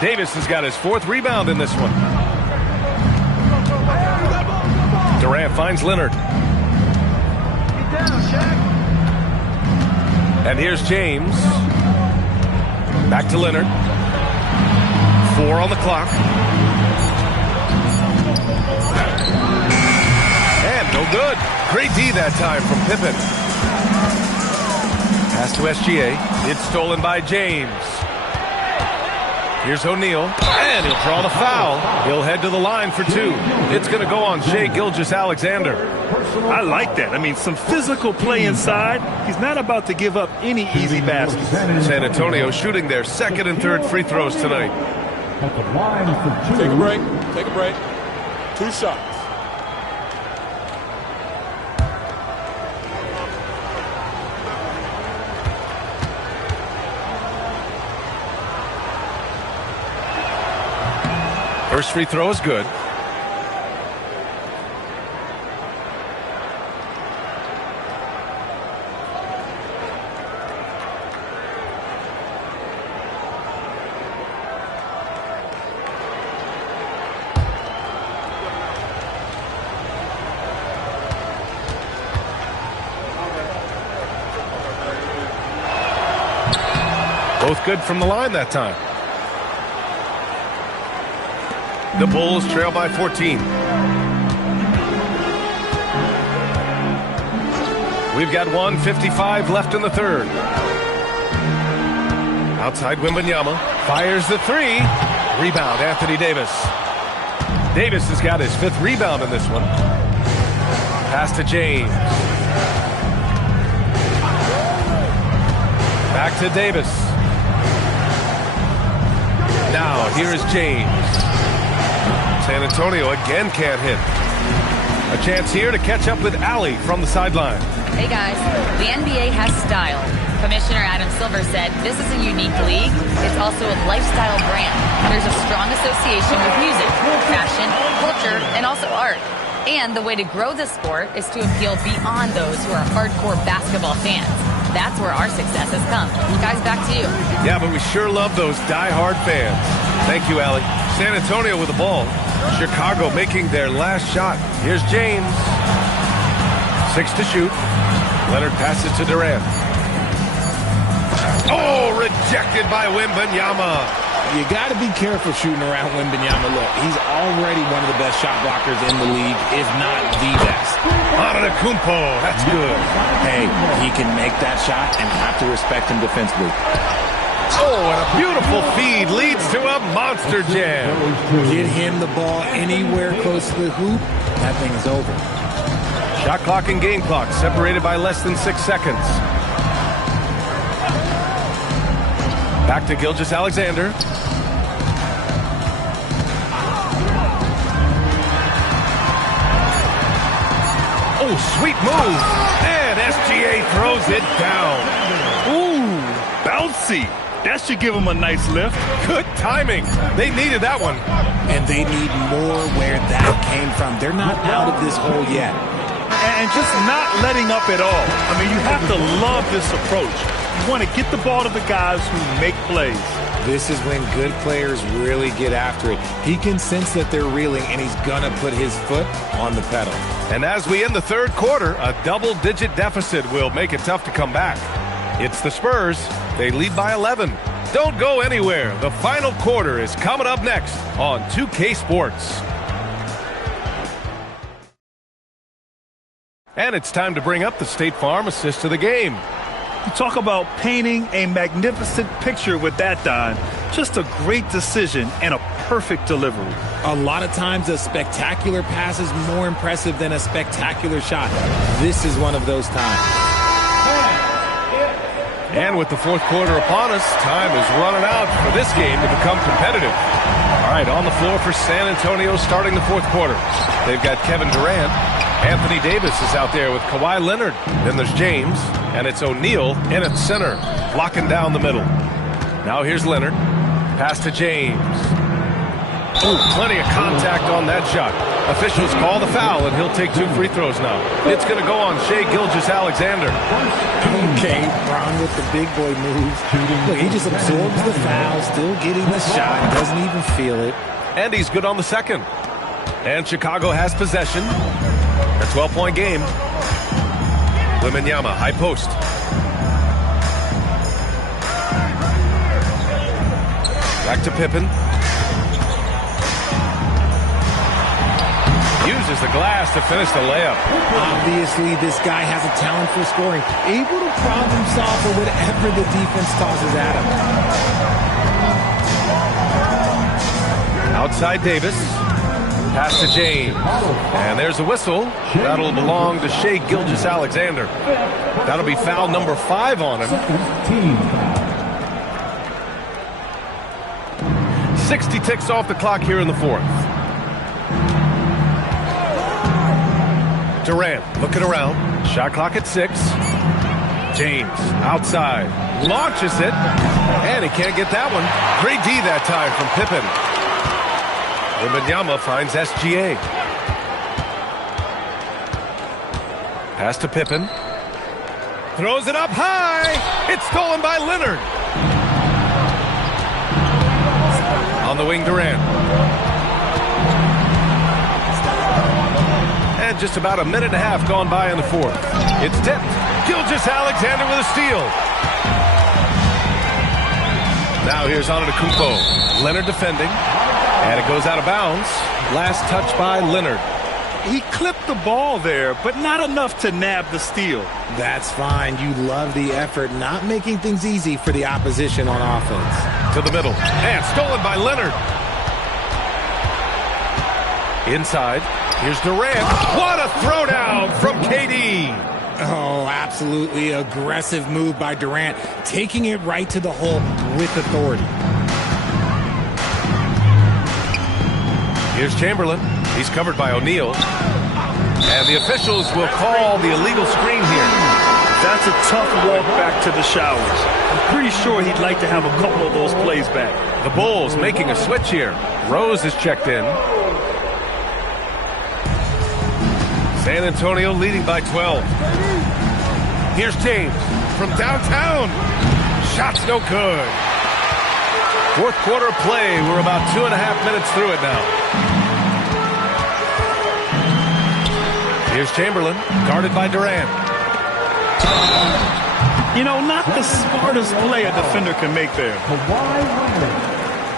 Davis has got his 4th rebound in this one. Durant finds Leonard. And here's James. Back to Leonard. 4 on the clock. And no good. Great D that time from Pippen. Pass to SGA. It's stolen by James. Here's O'Neal, and he'll draw the foul. He'll head to the line for 2. It's going to go on Shai Gilgeous-Alexander. I like that. I mean, some physical play inside. He's not about to give up any easy baskets. San Antonio shooting their 2nd and 3rd free throws tonight. Take a break. Take a break. 2 shots. First free throw is good. Both good from the line that time. The Bulls trail by 14. We've got 1:55 left in the 3rd. Outside Wembanyama. Fires the 3. Rebound, Anthony Davis. Davis has got his 5th rebound in this one. Pass to James. Back to Davis. Now, here is James. San Antonio again can't hit. A chance here to catch up with Allie from the sideline. Hey guys, the NBA has style. Commissioner Adam Silver said this is a unique league. It's also a lifestyle brand. There's a strong association with music, fashion, culture, and also art. And the way to grow the sport is to appeal beyond those who are hardcore basketball fans. That's where our success has come. Guys, back to you. Yeah, but we sure love those die-hard fans. Thank you, Allie. San Antonio with the ball. Chicago making their last shot. Here's James. 6 to shoot. Leonard passes to Durant. Oh, rejected by Wembanyama. You got to be careful shooting around Wembanyama. Look, he's already one of the best shot blockers in the league, if not the best. Antetokounmpo, that's good. Hey, he can make that shot and have to respect him defensively. Oh, and a beautiful feed leads to a monster jam. Get him the ball anywhere close to the hoop, that thing is over. Shot clock and game clock separated by less than 6 seconds. Back to Gilgeous-Alexander. Oh, sweet move. And SGA throws it down. Ooh, bouncy. That should give him a nice lift. Good timing. They needed that one. And they need more where that came from. They're not out of this hole yet. And just not letting up at all. I mean, you have to love this approach. You want to get the ball to the guys who make plays. This is when good players really get after it. He can sense that they're reeling, and he's going to put his foot on the pedal. And as we end the third quarter, a double-digit deficit will make it tough to come back. It's the Spurs. They lead by 11. Don't go anywhere. The final quarter is coming up next on 2K Sports. And it's time to bring up the State Farm assist of the game. You talk about painting a magnificent picture with that, Don. Just a great decision and a perfect delivery. A lot of times a spectacular pass is more impressive than a spectacular shot. This is one of those times. And with the fourth quarter upon us, time is running out for this game to become competitive. All right, on the floor for San Antonio starting the fourth quarter. They've got Kevin Durant. Anthony Davis is out there with Kawhi Leonard. Then there's James, and it's O'Neal in at center, blocking down the middle. Now here's Leonard. Pass to James. Oh, plenty of contact on that shot. Officials call the foul, and he'll take 2 free throws now. It's going to go on Shai Gilgeous-Alexander. Okay, Brown with the big boy moves. Look, he just absorbs the foul, still getting the shot, doesn't even feel it. And he's good on the second. And Chicago has possession. A 12-point game. Wembanyama, high post. Back to Pippen. Uses the glass to finish the layup. Obviously, this guy has a talent for scoring. Able to problem solve for whatever the defense tosses at him. Outside Davis. Pass to James. And there's a whistle. That'll belong to Shai Gilgeous-Alexander. That'll be foul number 5 on him. 60 ticks off the clock here in the fourth. Durant looking around. Shot clock at 6. James outside. Launches it. And he can't get that one. Great D that time from Pippen. Wembanyama finds SGA. Pass to Pippen. Throws it up high. It's stolen by Leonard. On the wing, Durant. And just about a minute and a half gone by in the fourth. It's tipped. Gilgeous-Alexander with a steal. Now here's Antetokounmpo. Leonard defending. And it goes out of bounds. Last touch by Leonard. He clipped the ball there, but not enough to nab the steal. That's fine. You love the effort, not making things easy for the opposition on offense. To the middle. And stolen by Leonard. Inside. Here's Durant. What a throwdown from KD. Oh, absolutely aggressive move by Durant. Taking it right to the hole with authority. Here's Chamberlain. He's covered by O'Neal. And the officials will call the illegal screen here. That's a tough walk back to the showers. I'm pretty sure he'd like to have a couple of those plays back. The Bulls making a switch here. Rose is checked in. San Antonio leading by 12. Here's James from downtown. Shot's no good. Fourth quarter play. We're about 2.5 minutes through it now. Here's Chamberlain, guarded by Durant. You know, not the smartest play a defender can make there. Kawhi Leonard,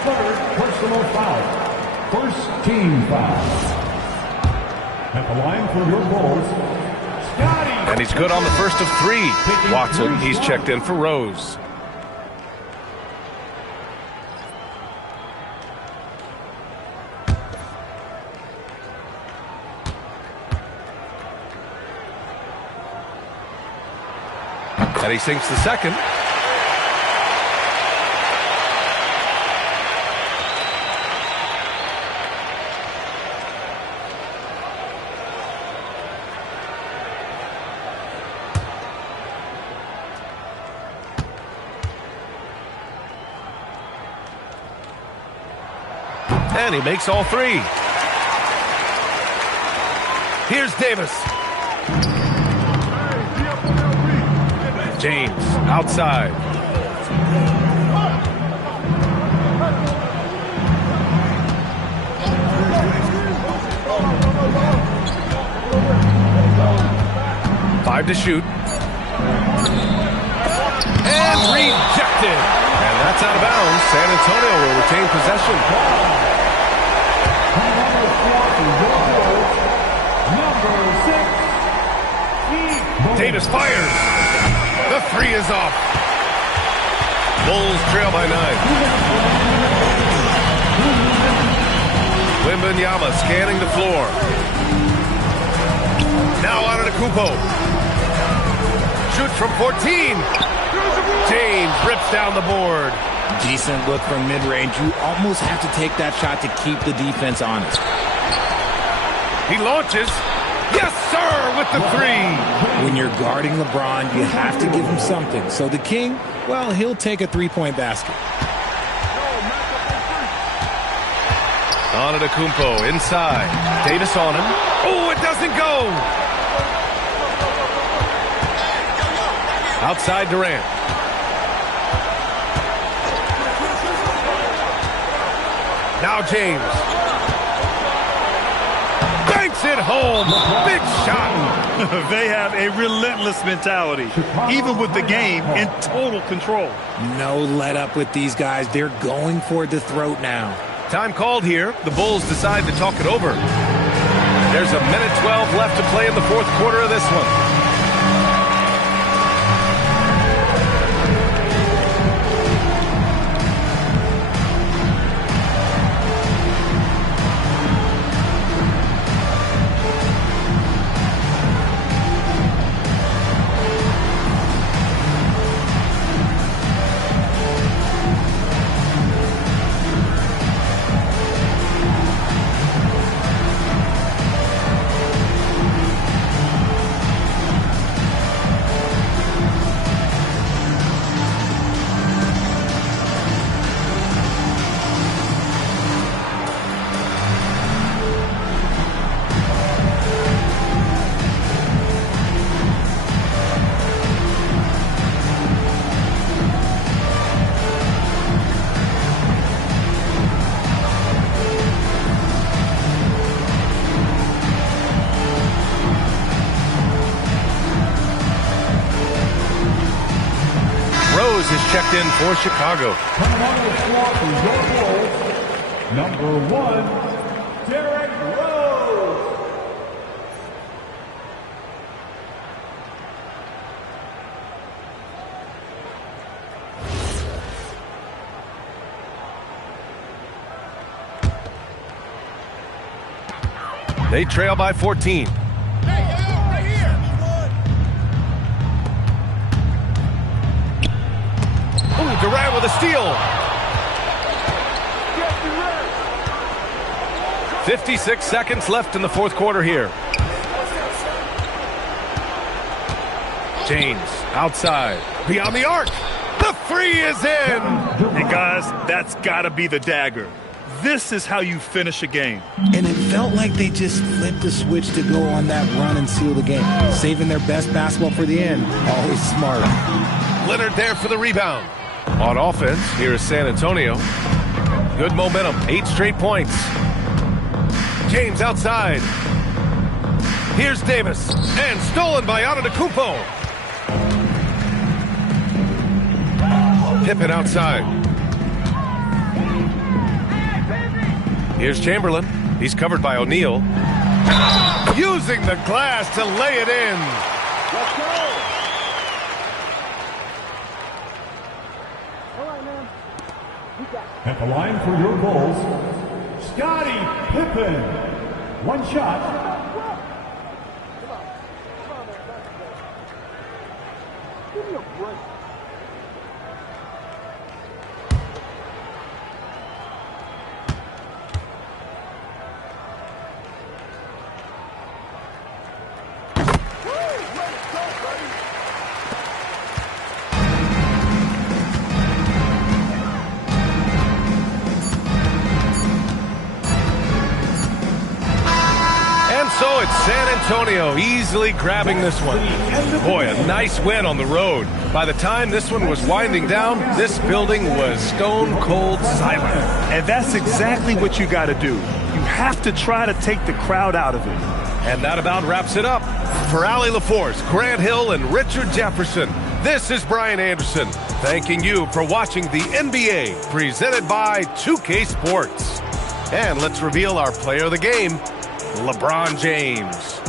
third personal foul. First team foul. At the line for your Bulls, Scotty. And he's good on the first of 3. Watson, he's checked in for Rose. And he sinks the second. And he makes all 3. Here's Davis. James, outside. Five to shoot. And rejected. And that's out of bounds. San Antonio will retain possession. Davis fires. The 3 is off. Bulls trail by 9. Wembanyama scanning the floor. Now on to Kupo. Shoots from 14. James rips down the board. Decent look from mid-range. You almost have to take that shot to keep the defense honest. He launches. Yes, sir, with the 3. When you're guarding LeBron, you have to give him something. So the King, well, he'll take a 3-point basket. Antetokounmpo inside. Davis on him. Oh, it doesn't go. Outside Durant. Now James. Banks it home. Big shot. They have a relentless mentality, even with the game in total control. No let up with these guys. They're going for the throat now. Time called here. The Bulls decide to talk it over. There's a minute 12 left to play in the fourth quarter of this one. Rose is checked in for Chicago. Coming on the floor for your Bulls, number 1, Derrick Rose. They trail by 14. Durant with a steal. 56 seconds left in the fourth quarter here. James outside. Beyond the arc. The 3 is in. And guys, that's got to be the dagger. This is how you finish a game. And it felt like they just flipped the switch to go on that run and seal the game. Saving their best basketball for the end. Always smart. Leonard there for the rebound. On offense, here is San Antonio. Good momentum, 8 straight points. James outside. Here's Davis, and stolen by Antetokounmpo. Pippen outside. Here's Chamberlain. He's covered by O'Neal. Using the glass to lay it in. Let's go. At the line for your goals, Scottie Pippen. One shot. Give me a break. So it's San Antonio easily grabbing this one. Boy, a nice win on the road. By the time this one was winding down, this building was stone cold silent. And that's exactly what you got to do. You have to try to take the crowd out of it. And that about wraps it up. For Allie LaForce, Grant Hill, and Richard Jefferson, this is Brian Anderson, thanking you for watching the NBA presented by 2K Sports. And let's reveal our player of the game, LeBron James.